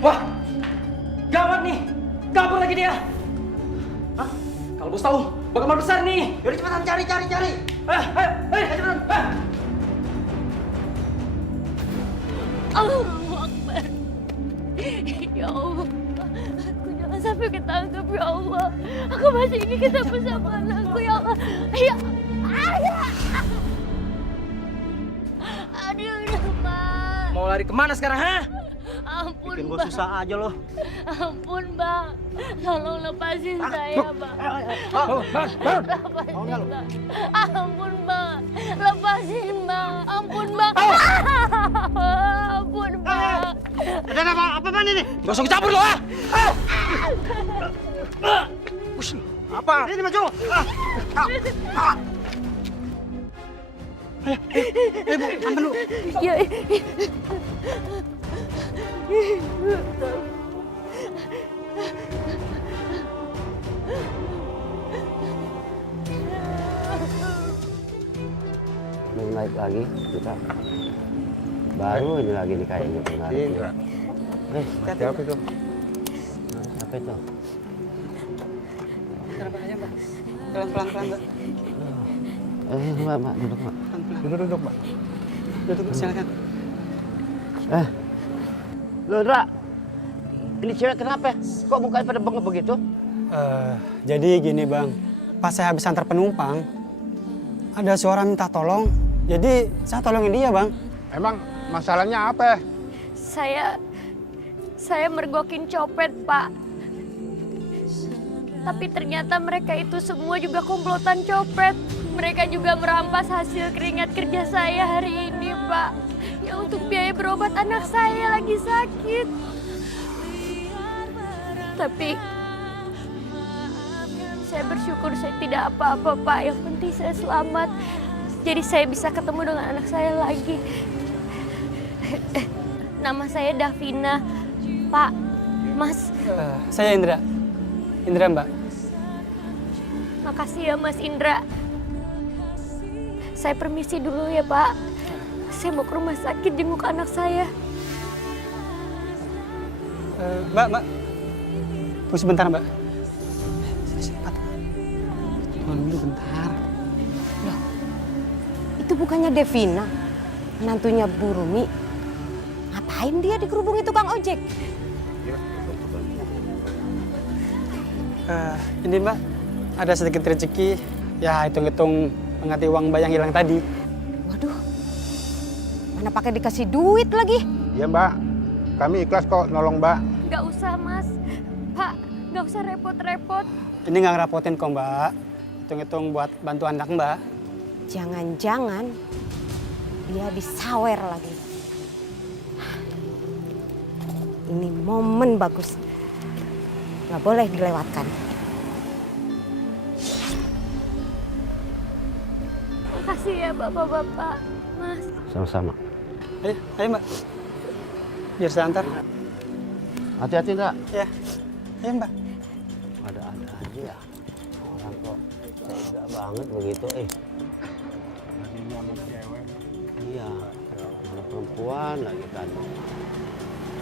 Wah, gawat nih, kabur lagi dia. Hah? Kalau bos tahu, bakal mal besar nih. Yaudah cepetan cari. Cepetan. Allahu Akbar. Aku masih ingin ketemu sama anakku ya Allah. Ya. Aduh, Mbak. Mau lari kemana sekarang, ha? Ampun, Bikin gue Mbak. susah aja loh. Ampun, Mbak. Tolong lepasin saya, Mbak. Lepasin, Mbak. Ampun, Mbak. Lepasin, Mbak. Ampun, Mbak. Ampun, Mbak. Ada apa ini? Gak usah campur lo, ha? Apa? Ini maju. Ayo, Bu, ambil dulu. Ya. Belum naik lagi kita. Baru ini lagi nih kayaknya pengaruhnya. Siapa itu? Siapa itu? Pelan-pelan, Mbak. Mbak, duduk, Mbak. Duduk, Mbak. Duduk, silakan. Loh, Indra. Ini cewek kenapa? Kok mukanya pada bengep begitu? Jadi gini, Bang. Pas saya habis antar penumpang, ada seorang minta tolong. Jadi saya tolongin dia, Bang. Emang masalahnya apa? Saya mergokin copet, Pak. Tapi ternyata mereka itu semua juga komplotan copet. Mereka juga merampas hasil keringat kerja saya hari ini, Pak. Ya untuk biaya berobat anak saya lagi sakit. Tapi saya bersyukur saya tidak apa-apa, Pak. Yang penting saya selamat. Jadi saya bisa ketemu dengan anak saya lagi. Nama saya Davina. Pak, Mas. Saya Indra. Indra, Mbak. Makasih ya, Mas Indra. Saya permisi dulu ya, Pak. Saya mau ke rumah sakit jenguk anak saya. Mbak. Tunggu sebentar, Mbak. Cepat. Tunggu dulu bentar. Itu bukannya Devina, menantunya Bu Rumi. Ngapain dia dikerubungi tukang ojek? Ini, Mbak. Ada sedikit rezeki. Ya, hitung-hitung mengganti uang Mbak yang hilang tadi. Waduh, mana pakai dikasih duit lagi? Iya, Mbak. Kami ikhlas kok nolong Mbak. Nggak usah, Mas. Pak, nggak usah repot-repot. Ini nggak ngerapotin kok, Mbak. Hitung-hitung buat bantu anak Mbak. Jangan-jangan dia disawer lagi. Ini momen bagus. Nggak boleh dilewatkan. Makasih ya, Bapak-bapak. Mas. Sama-sama. Ayo, Mbak. Biar saya antar. Hati-hati, Ndra. Ya. Ayo, Mbak. Ada-ada aja ya. Orang kok tega banget begitu, Ini sama cewek. Iya. Anak perempuan lagi kan.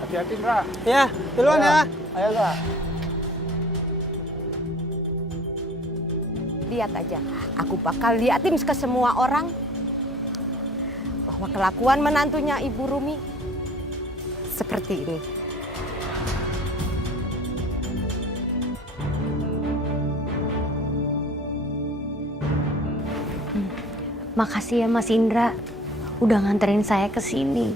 Hati-hati, Ndra. Ya, duluan ya. Ayo, Ndra. Lihat aja, aku bakal liatin ke semua orang bahwa kelakuan menantunya Ibu Rumi seperti ini. Makasih ya, Mas Indra. Udah nganterin saya ke sini.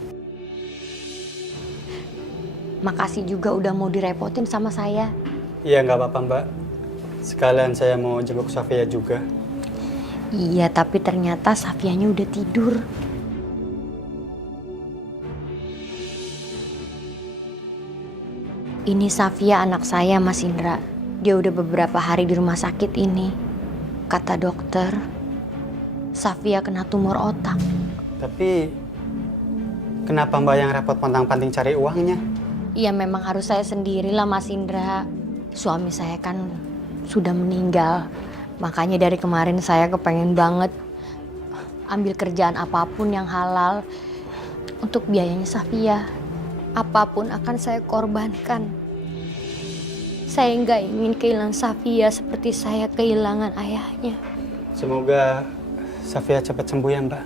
Makasih juga udah mau direpotin sama saya. Iya, nggak apa-apa, Mbak. Sekalian saya mau jenguk Safia juga. Iya, tapi ternyata Safianya udah tidur. Ini Safia anak saya, Mas Indra. Dia udah beberapa hari di rumah sakit ini. Kata dokter, Safia kena tumor otak. Tapi kenapa Mbak yang repot pontang-panting cari uangnya? Iya, memang harus saya sendirilah, Mas Indra. Suami saya kan sudah meninggal. Makanya dari kemarin saya kepengen banget ambil kerjaan apapun yang halal untuk biayanya Safia. Apapun akan saya korbankan. Saya nggak ingin kehilangan Safia seperti saya kehilangan ayahnya. Semoga Safia cepat sembuh ya, Mbak.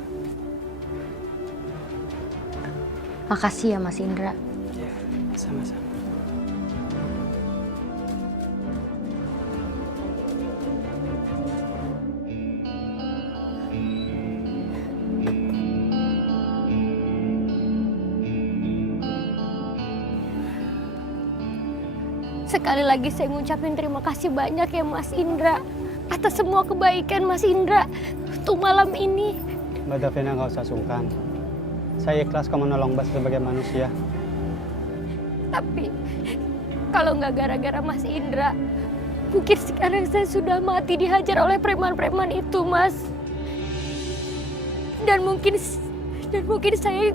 Makasih ya, Mas Indra. Ya, sama-sama. Sekali lagi saya ngucapin terima kasih banyak ya Mas Indra. Atas semua kebaikan Mas Indra untuk malam ini. Mbak Davina nggak usah sungkan. Saya ikhlas kamu nolong Mbak sebagai manusia. Tapi kalau nggak gara-gara Mas Indra, mungkin sekarang saya sudah mati dihajar oleh preman-preman itu, Mas. Dan mungkin saya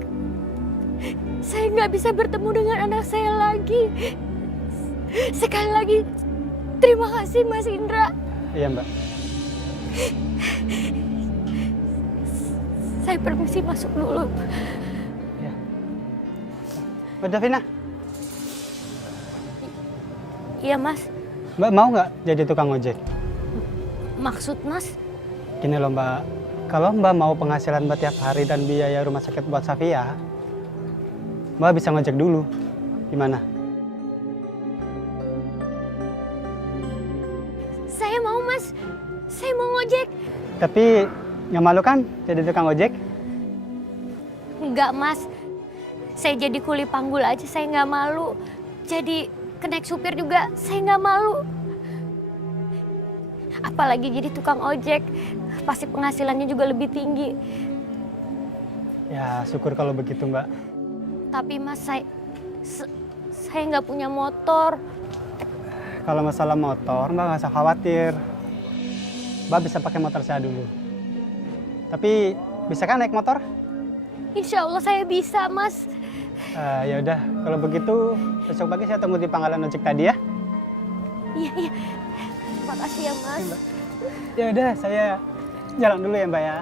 nggak bisa bertemu dengan anak saya lagi. Sekali lagi, terima kasih Mas Indra. Iya Mbak. Saya permisi masuk dulu. Ya. Mbak Davina. Iya Mas. Mbak mau nggak jadi tukang ojek? Maksud Mas? Gini loh Mbak, kalau Mbak mau penghasilan Mbak tiap hari dan biaya rumah sakit buat Safia, Mbak bisa ngojek dulu. Gimana? Saya mau Mas. Saya mau ngojek. Tapi nggak malu kan jadi tukang ojek? Enggak Mas. Saya jadi kuli panggul aja saya nggak malu. Jadi kenaik supir juga saya nggak malu. Apalagi jadi tukang ojek, pasti penghasilannya juga lebih tinggi. Ya syukur kalau begitu Mbak. Tapi Mas, saya nggak punya motor. Kalau masalah motor Mbak nggak usah khawatir. Mbak bisa pakai motor saya dulu. Tapi bisa kan naik motor? Insya Allah saya bisa Mas. Ya udah, kalau begitu besok pagi saya tunggu di pangkalan ojek tadi ya. Iya. Terima kasih ya Mas. Ya udah, saya jalan dulu ya Mbak ya.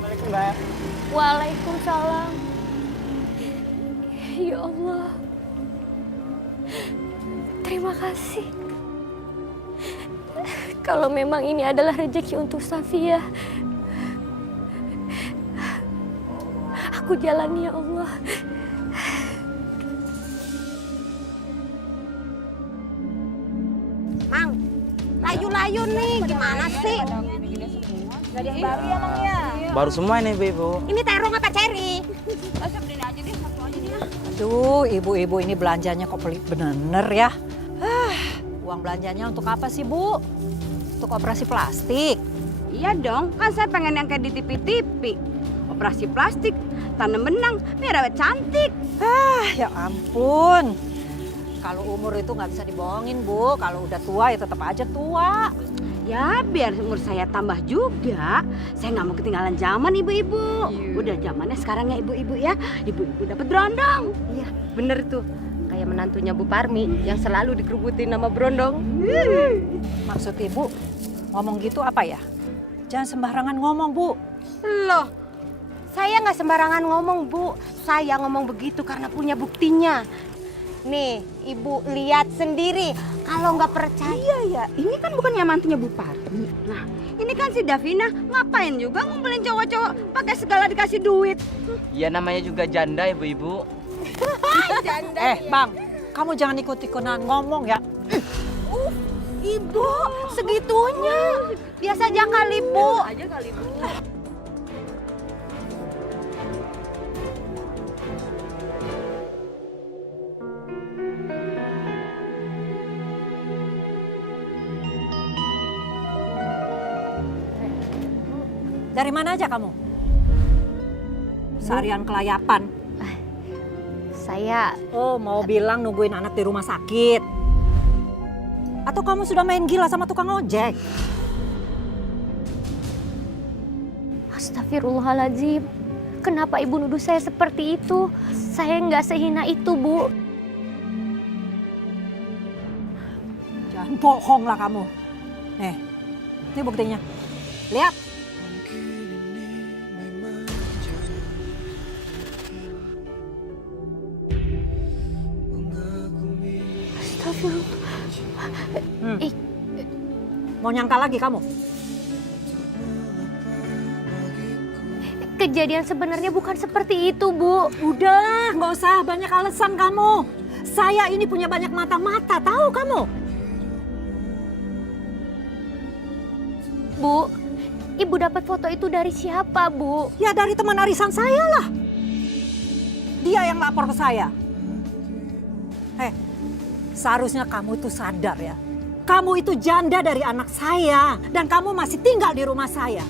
Assalamualaikum Mbak. Waalaikumsalam. Ya Allah. Terima kasih. Kalau memang ini adalah rezeki untuk Safia, aku jalani ya Allah. Mang, layu-layu nih, gimana sih? Gak ada yang baru ya Mang ya? Baru semua ini Ibu. Ini terong apa ceri? Beliin aja deh, satu aja dia. Aduh, ibu-ibu ini belanjanya kok pelit bener ya. Uang belanjanya untuk apa sih, Bu? Untuk operasi plastik. Iya dong, kan saya pengen yang kayak di TV-TV. Operasi plastik, tanam benang, biar awet cantik. Ya ampun. Kalau umur itu nggak bisa dibohongin, Bu. Kalau udah tua ya tetap aja tua. Ya, biar umur saya tambah juga. Saya nggak mau ketinggalan zaman ibu-ibu. Udah zamannya sekarang ya ibu-ibu ya. Ibu-ibu dapat berondong. Iya, bener tuh. Kayak menantunya Bu Parmi yang selalu dikerubutin nama berondong. Maksud Ibu ngomong gitu apa ya? Jangan sembarangan ngomong, Bu. Loh, saya nggak sembarangan ngomong, Bu. Saya ngomong begitu karena punya buktinya. Nih, Ibu lihat sendiri. Kalau nggak percaya. Iya ya, ini kan bukannya mantunya Bu Parmi. Nah, ini kan si Davina ngapain juga ngumpulin cowok-cowok pakai segala dikasih duit. Ya namanya juga janda ibu-ibu. Bang, kamu jangan ikut-ikutan ngomong ya. Ibu, segitunya. Biasa aja kali, Bu. Dari mana aja kamu? Seharian kelayapan. Saya... Oh, mau bilang nungguin anak di rumah sakit. Atau kamu sudah main gila sama tukang ojek? Astagfirullahaladzim. Kenapa ibu nuduh saya seperti itu? Saya nggak sehina itu, Bu. Jangan bohong lah kamu. Nih, ini buktinya. Lihat. Mau nyangka lagi kamu? Kejadian sebenarnya bukan seperti itu, Bu. Udah, nggak usah banyak alasan kamu. Saya ini punya banyak mata-mata, tahu kamu? Bu, Ibu dapat foto itu dari siapa, Bu? Ya dari teman arisan saya lah. Dia yang lapor ke saya. Seharusnya kamu itu sadar ya. Kamu itu janda dari anak saya. Dan kamu masih tinggal di rumah saya.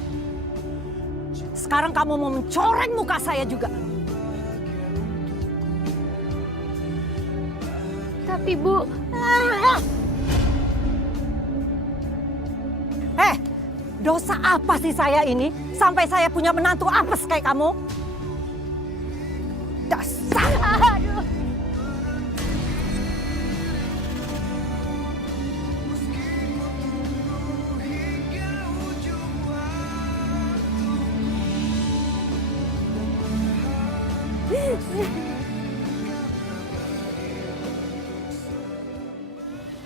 Sekarang kamu mau mencoreng muka saya juga. Tapi Bu... Dosa apa sih saya ini? Sampai saya punya menantu apes kayak kamu? Dasar! Aduh.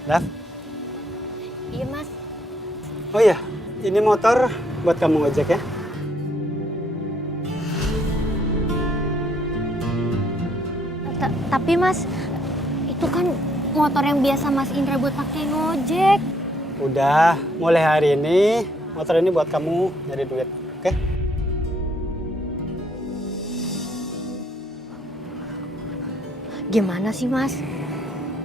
Dav? Iya, Mas. Oh iya, ini motor buat kamu ngojek ya. Tapi Mas, itu kan motor yang biasa Mas Indra buat pakai ngojek. Udah, mulai hari ini motor ini buat kamu nyari duit, oke? Gimana sih Mas?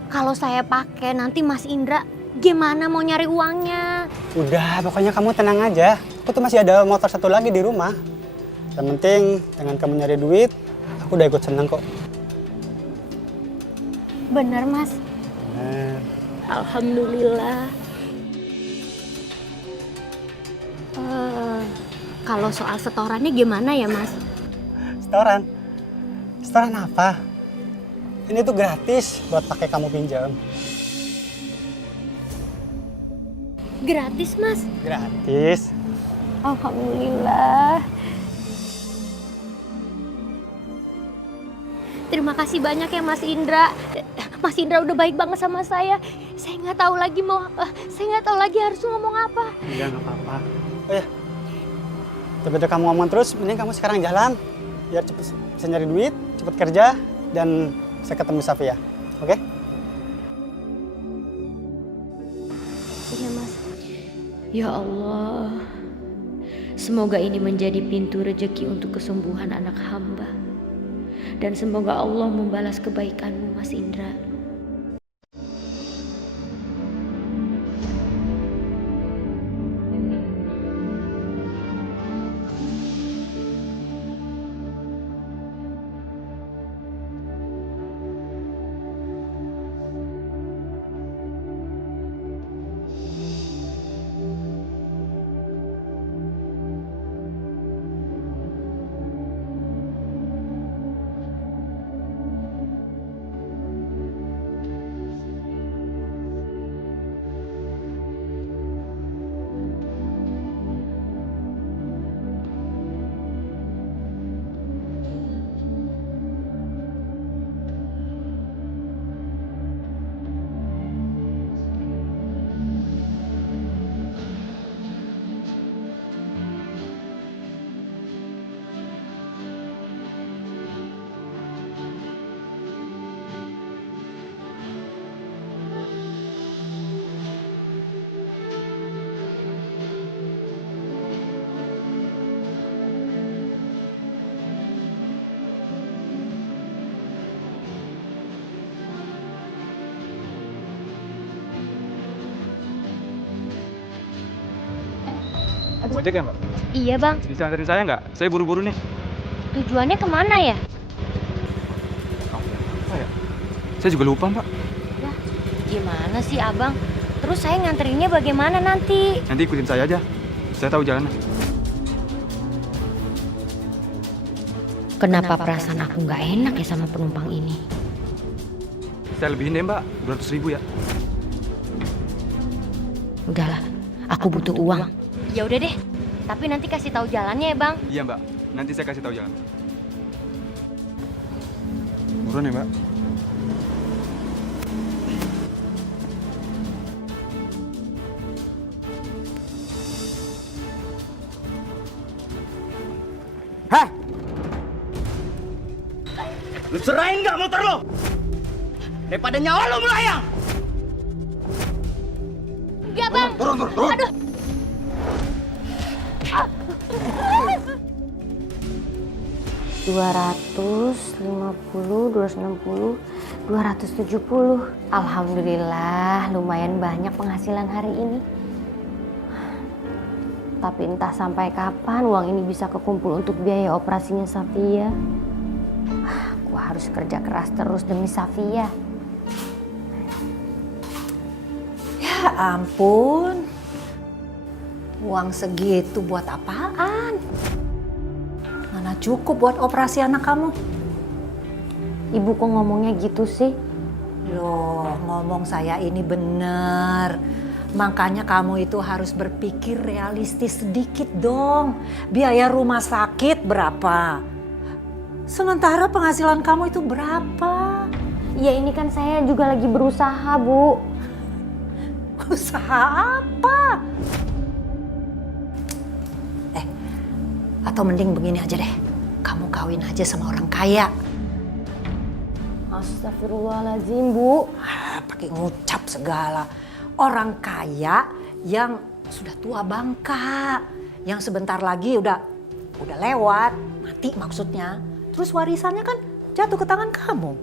Kalau saya pakai nanti Mas Indra gimana mau nyari uangnya? Udah, pokoknya kamu tenang aja. Aku tuh masih ada motor satu lagi di rumah. Yang penting dengan kamu nyari duit, aku udah ikut seneng kok. Bener Mas? Bener. Alhamdulillah. Kalau soal setorannya gimana ya Mas? Setoran? Setoran apa? Ini tuh gratis buat pakai kamu pinjam. Gratis Mas? Gratis. Alhamdulillah. Terima kasih banyak ya Mas Indra. Mas Indra udah baik banget sama saya. Saya nggak tahu lagi harus ngomong apa. Enggak, nggak apa-apa. Oh ya, daripada kamu ngomong terus, mending kamu sekarang jalan. Biar cepet bisa nyari duit, cepet kerja, dan bisa ketemu Safia. Oke? Iya Mas. Ya Allah, semoga ini menjadi pintu rezeki untuk kesembuhan anak hamba. Dan semoga Allah membalas kebaikanmu, Mas Indra. Ojek ya Mbak? Iya Bang. Bisa anterin saya nggak? Saya buru-buru nih. Tujuannya kemana ya? Apa ya? Saya juga lupa Mbak. Ya, gimana sih Abang? Terus saya nganterinnya bagaimana nanti? Nanti ikutin saya aja. Saya tahu jalannya. Kenapa perasaan aku nggak enak ya sama penumpang ini? Saya lebihin deh Mbak, 200.000 ya. Udahlah, aku butuh uang. Ya udah deh. Tapi nanti kasih tahu jalannya ya Bang. Iya Mbak, nanti saya kasih tahu jalan. Buruan ya Mbak. Hah? Lu serahin nggak motor lo? Daripada nyawa lo melayang. Enggak Bang. Turun. Aduh. Ah. 250, 260, 270. Alhamdulillah, lumayan banyak penghasilan hari ini. Tapi entah sampai kapan uang ini bisa kekumpul untuk biaya operasinya Safia. Aku harus kerja keras terus demi Safia. Ya ampun. Uang segitu buat apaan? Mana cukup buat operasi anak kamu? Ibu kok ngomongnya gitu sih? Loh, ngomong saya ini bener. Makanya kamu itu harus berpikir realistis sedikit dong. Biaya rumah sakit berapa? Sementara penghasilan kamu itu berapa? Ya ini kan saya juga lagi berusaha, Bu. Usaha apa? Atau mending begini aja deh. Kamu kawin aja sama orang kaya. Astagfirullahaladzim, Bu. Pakai ngucap segala. Orang kaya yang sudah tua bangka, yang sebentar lagi udah lewat, mati maksudnya. Terus warisannya kan jatuh ke tangan kamu.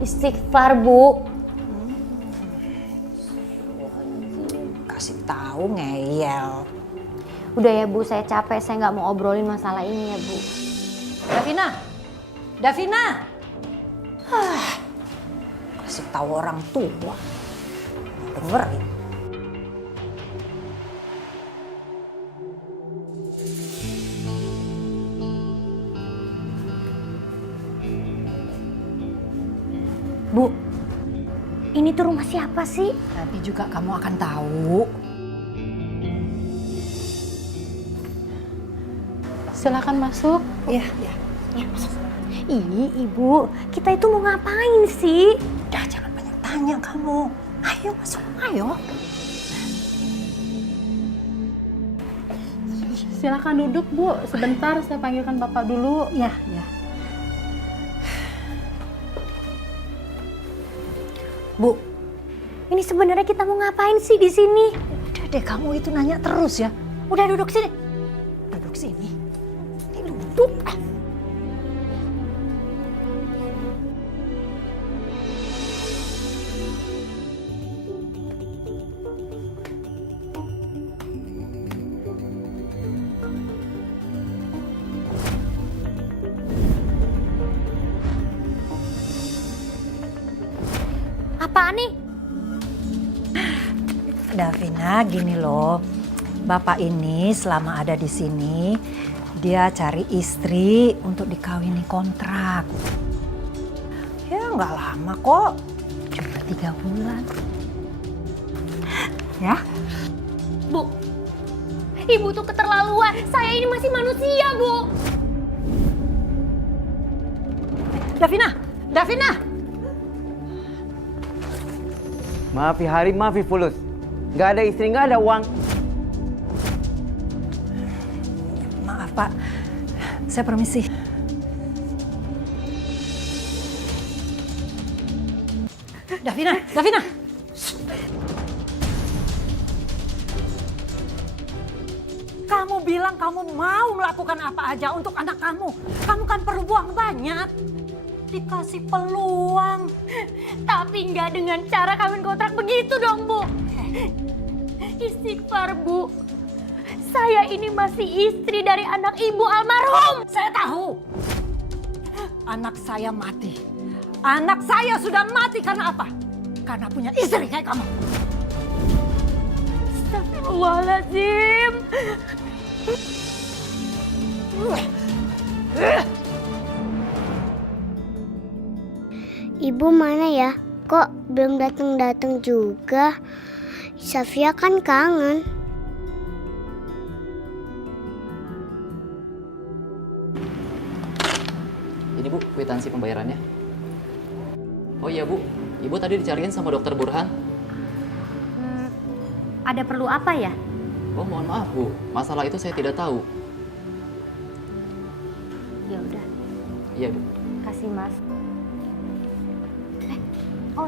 Istighfar, Bu. Kasih tahu ngeyel. Udah ya, Bu, saya capek. Saya nggak mau obrolin masalah ini ya, Bu. Davina. Kasih tahu orang tua. Dengerin. Bu, ini tuh rumah siapa sih? Nanti juga kamu akan tahu. Silakan masuk. Iya. Ih, Ibu, kita itu mau ngapain sih? Udah, jangan banyak tanya kamu. Ayo masuk, ayo. Silakan duduk, Bu. Sebentar saya panggilkan Bapak dulu. Ya. Bu, ini sebenarnya kita mau ngapain sih di sini? Udah deh, kamu itu nanya terus ya. Udah duduk sini. Duduk sini. Duduk. Apaan nih? Davina, gini loh. Bapak ini selama ada di sini, dia cari istri untuk dikawini kontrak. Ya nggak lama kok, cuma 3 bulan. Ya? Bu, Ibu tuh keterlaluan. Saya ini masih manusia, Bu. Davina! Maafi Hari, maafi Fulus. Nggak ada istri, nggak ada uang. Maaf Pak, saya permisi. Davina! Kamu bilang kamu mau melakukan apa aja untuk anak kamu. Kamu kan perlu uang banyak. Dikasih peluang. Tapi nggak dengan cara kawin kontrak begitu dong, Bu. Istighfar, Bu. Saya ini masih istri dari anak Ibu almarhum. Saya tahu. Anak saya mati. Anak saya sudah mati karena apa? Karena punya istri kayak kamu. Astagfirullahaladzim. Ibu mana ya? Kok belum datang-datang juga? Safia kan kangen. Ini Bu, kwitansi pembayarannya. Oh iya Bu, Ibu tadi dicariin sama dokter Burhan. Ada perlu apa ya? Oh mohon maaf Bu, masalah itu saya tidak tahu. Ya udah, Iya Bu. kasih Mas. Oh,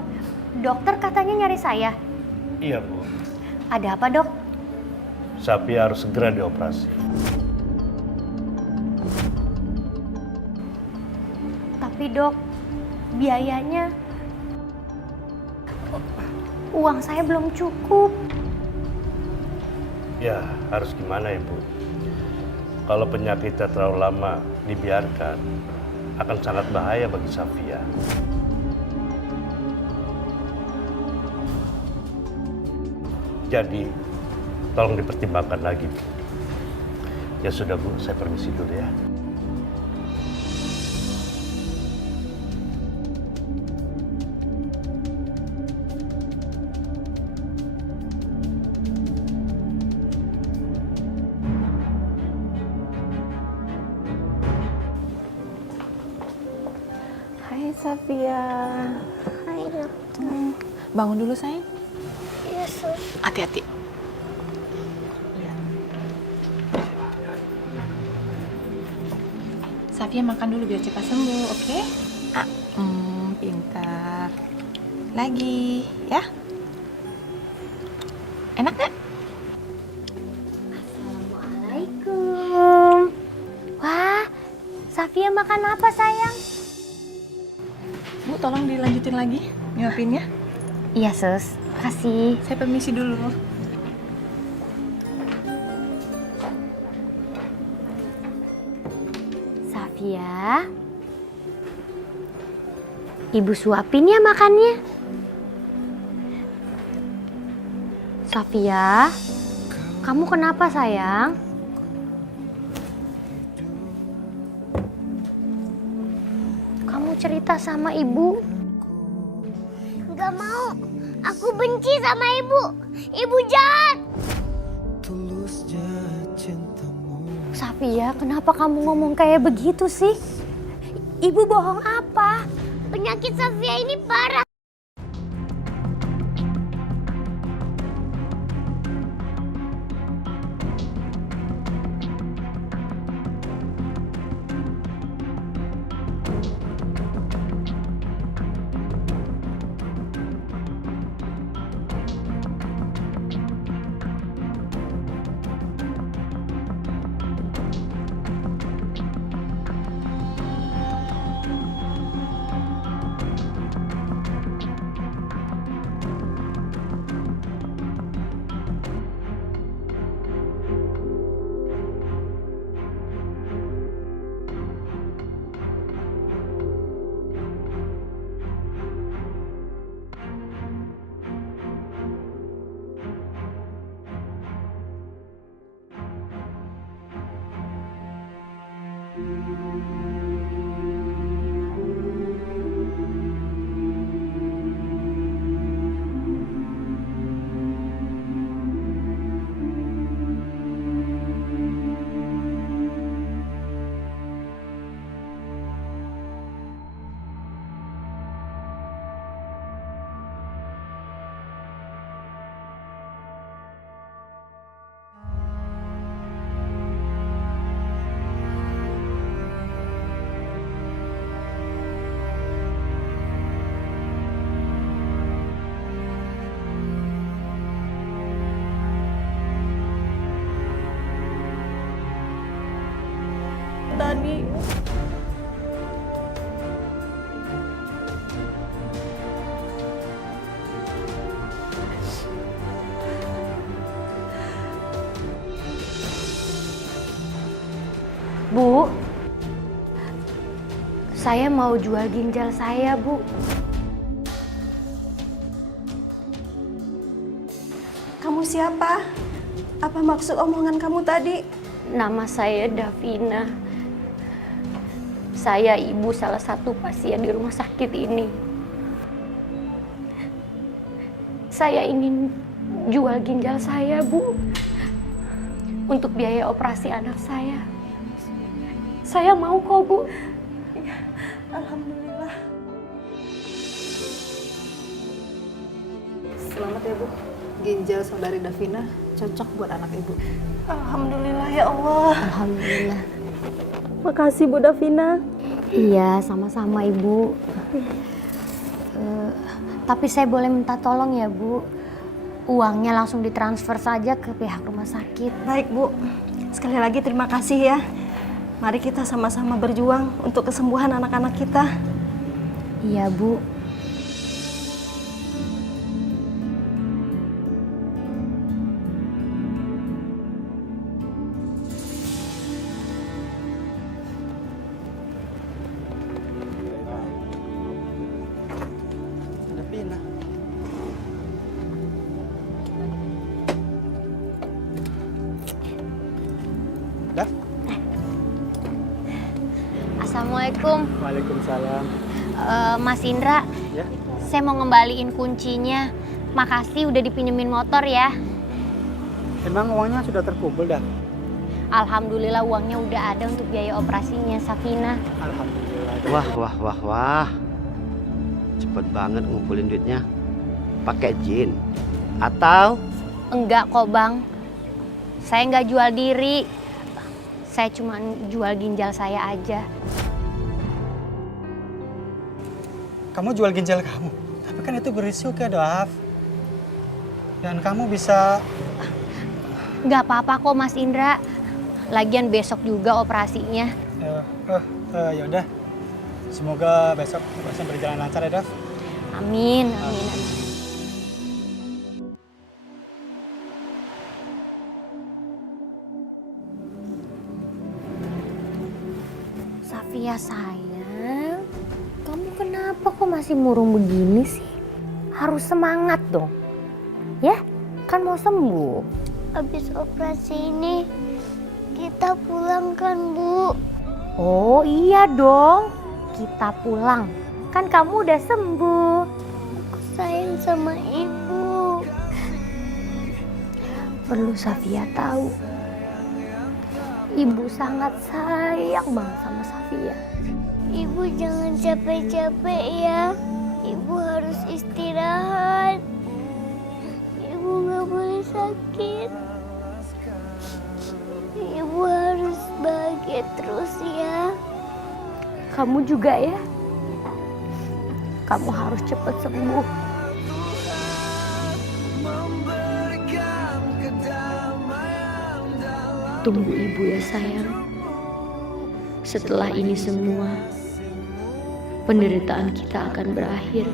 dokter katanya nyari saya. Iya, Bu. Ada apa, Dok? Safia harus segera dioperasi. Tapi dok, biayanya, uang saya belum cukup. Ya, harus gimana Ibu? Kalau penyakitnya terlalu lama dibiarkan, akan sangat bahaya bagi Safia. Jadi, tolong dipertimbangkan lagi, Bu. Ya sudah, Bu, saya permisi dulu ya. Hai Safia. Hai dokter. Bangun dulu sayang. Iya sus. Hati-hati. Safia makan dulu biar cepat sembuh, oke? Pintar. Lagi, ya? Enak gak? Assalamualaikum. Wah, Safia makan apa sayang? Bu, tolong dilanjutin lagi nyuapinnya. Iya sus, makasih. Saya permisi dulu. Safia, ibu suapin ya makannya. Safia, kamu kenapa sayang? Kamu cerita sama ibu. Gak mau. Aku benci sama ibu. Ibu jahat. Safia, kenapa kamu ngomong kayak begitu sih? Ibu bohong apa? Penyakit Safia ini parah. Tadi Bu, saya mau jual ginjal saya, Bu. kamu siapa? Apa maksud omongan kamu tadi? Nama saya Davina. Saya ibu salah satu pasien di rumah sakit ini. Saya ingin jual ginjal saya, Bu. Untuk biaya operasi anak saya. Saya mau kok, Bu. Alhamdulillah. Selamat ya Bu, ginjal saudari Davina cocok buat anak ibu. Alhamdulillah ya Allah. Alhamdulillah. Makasih Bu Davina. Iya, sama-sama Ibu. Tapi saya boleh minta tolong ya Bu. uangnya langsung ditransfer saja ke pihak rumah sakit. Baik Bu, sekali lagi terima kasih ya. Mari kita sama-sama berjuang untuk kesembuhan anak-anak kita. Iya Bu. Ada Pina. Dah? Assalamualaikum. Waalaikumsalam. Mas Indra, Ya. saya mau ngembaliin kuncinya. Makasih udah dipinjemin motor ya. Emang uangnya sudah terkumpul dah? Alhamdulillah uangnya udah ada untuk biaya operasinya Safina. Alhamdulillah. Wah. Cepet banget ngumpulin duitnya. Pakai jin atau? Enggak kok Bang, saya nggak jual diri. Saya cuma jual ginjal saya aja. Kamu jual ginjal kamu? Tapi kan itu berisiko ya, Daf. Dan kamu bisa... Nggak apa-apa kok Mas Indra. Lagian besok juga operasinya. Yaudah. Semoga besok operasinya berjalan lancar ya, Daf. Amin. Safia sayang, kamu kenapa kok masih murung begini sih? Harus semangat dong. Ya, kan mau sembuh. Habis operasi ini kita pulang kan Bu? Oh iya dong, kita pulang. Kan kamu udah sembuh. Aku sayang sama Ibu. Perlu Safia tahu, Ibu sangat sayang banget sama Safia. Ibu jangan capek-capek ya. Ibu harus istirahat. Ibu gak boleh sakit. Ibu harus bahagia terus ya. Kamu juga ya. Kamu harus cepat sembuh. Tunggu Ibu ya sayang. Setelah ini semua, penderitaan kita akan berakhir.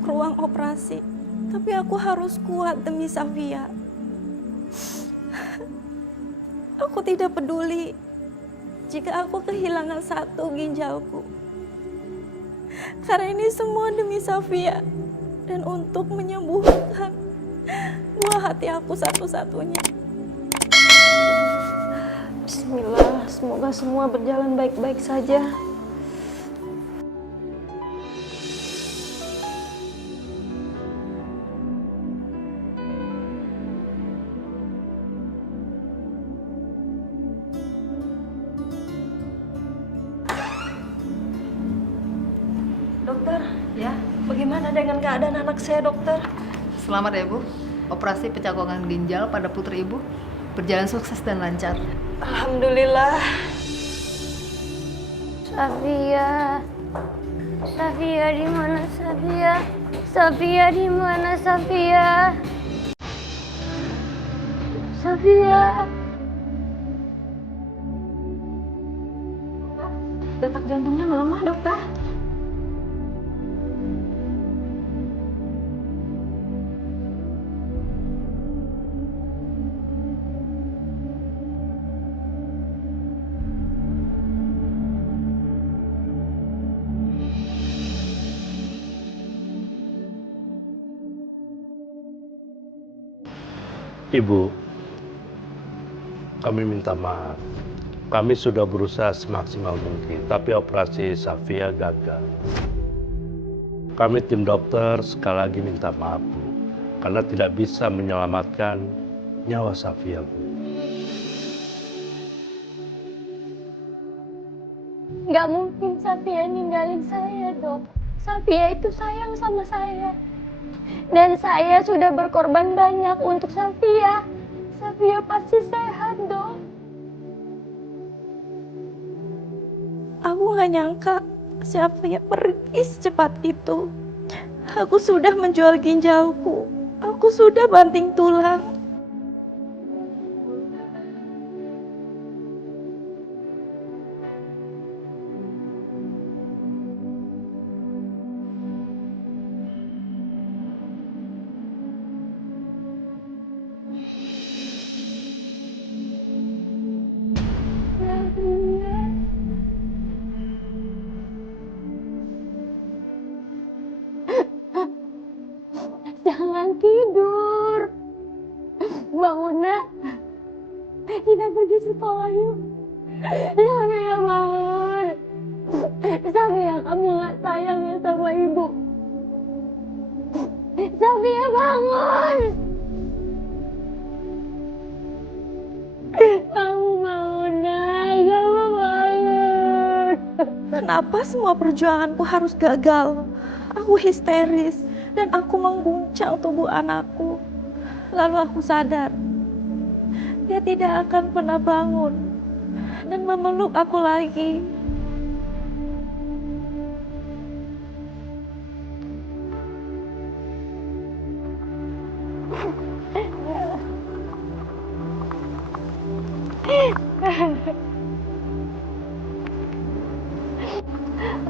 Ke ruang operasi, tapi aku harus kuat demi Safia. Aku tidak peduli jika aku kehilangan satu ginjalku. Karena ini semua demi Safia dan untuk menyembuhkan buah hati aku satu-satunya. Bismillah, semoga semua berjalan baik-baik saja. Dokter, ya, bagaimana dengan keadaan anak saya, dokter? Selamat ya Bu, operasi pencakokan ginjal pada putri Ibu berjalan sukses dan lancar. Alhamdulillah. Safia. Safia di mana Safia? Safia di mana Safia? Safia. Detak jantungnya melemah, dokter. Ibu, kami minta maaf. Kami sudah berusaha semaksimal mungkin, tapi operasi Safia gagal. Kami tim dokter sekali lagi minta maaf, Bu, karena tidak bisa menyelamatkan nyawa Safia, Bu. Gak mungkin Safia ninggalin saya, Dok. Safia itu sayang sama saya. Dan saya sudah berkorban banyak untuk Safia. Safia pasti sehat, Dok. Aku gak nyangka Safia pergi secepat itu. Aku sudah menjual ginjalku. Aku sudah banting tulang. Jangan tidur. Bangun, Nak. Kita pergi sekolah yuk. Safia bangun. Safia, kamu gak sayang ya sama ibu. Safia bangun. Kamu bangun, Nak. Kamu bangun. Kenapa semua perjuanganku harus gagal? Aku histeris dan aku mengguncang tubuh anakku. Lalu aku sadar, dia tidak akan pernah bangun dan memeluk aku lagi.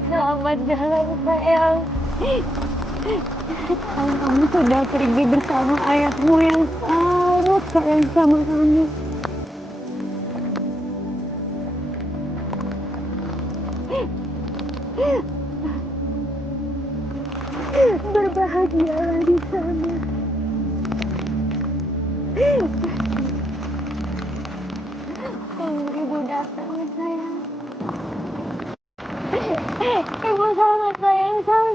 Selamat jalan, sayang. Kamu sudah pergi bersama ayahmu yang sangat sayang sama kamu. Berbahagialah di sana. Ibu datang, sayang. Ibu sangat sayang sama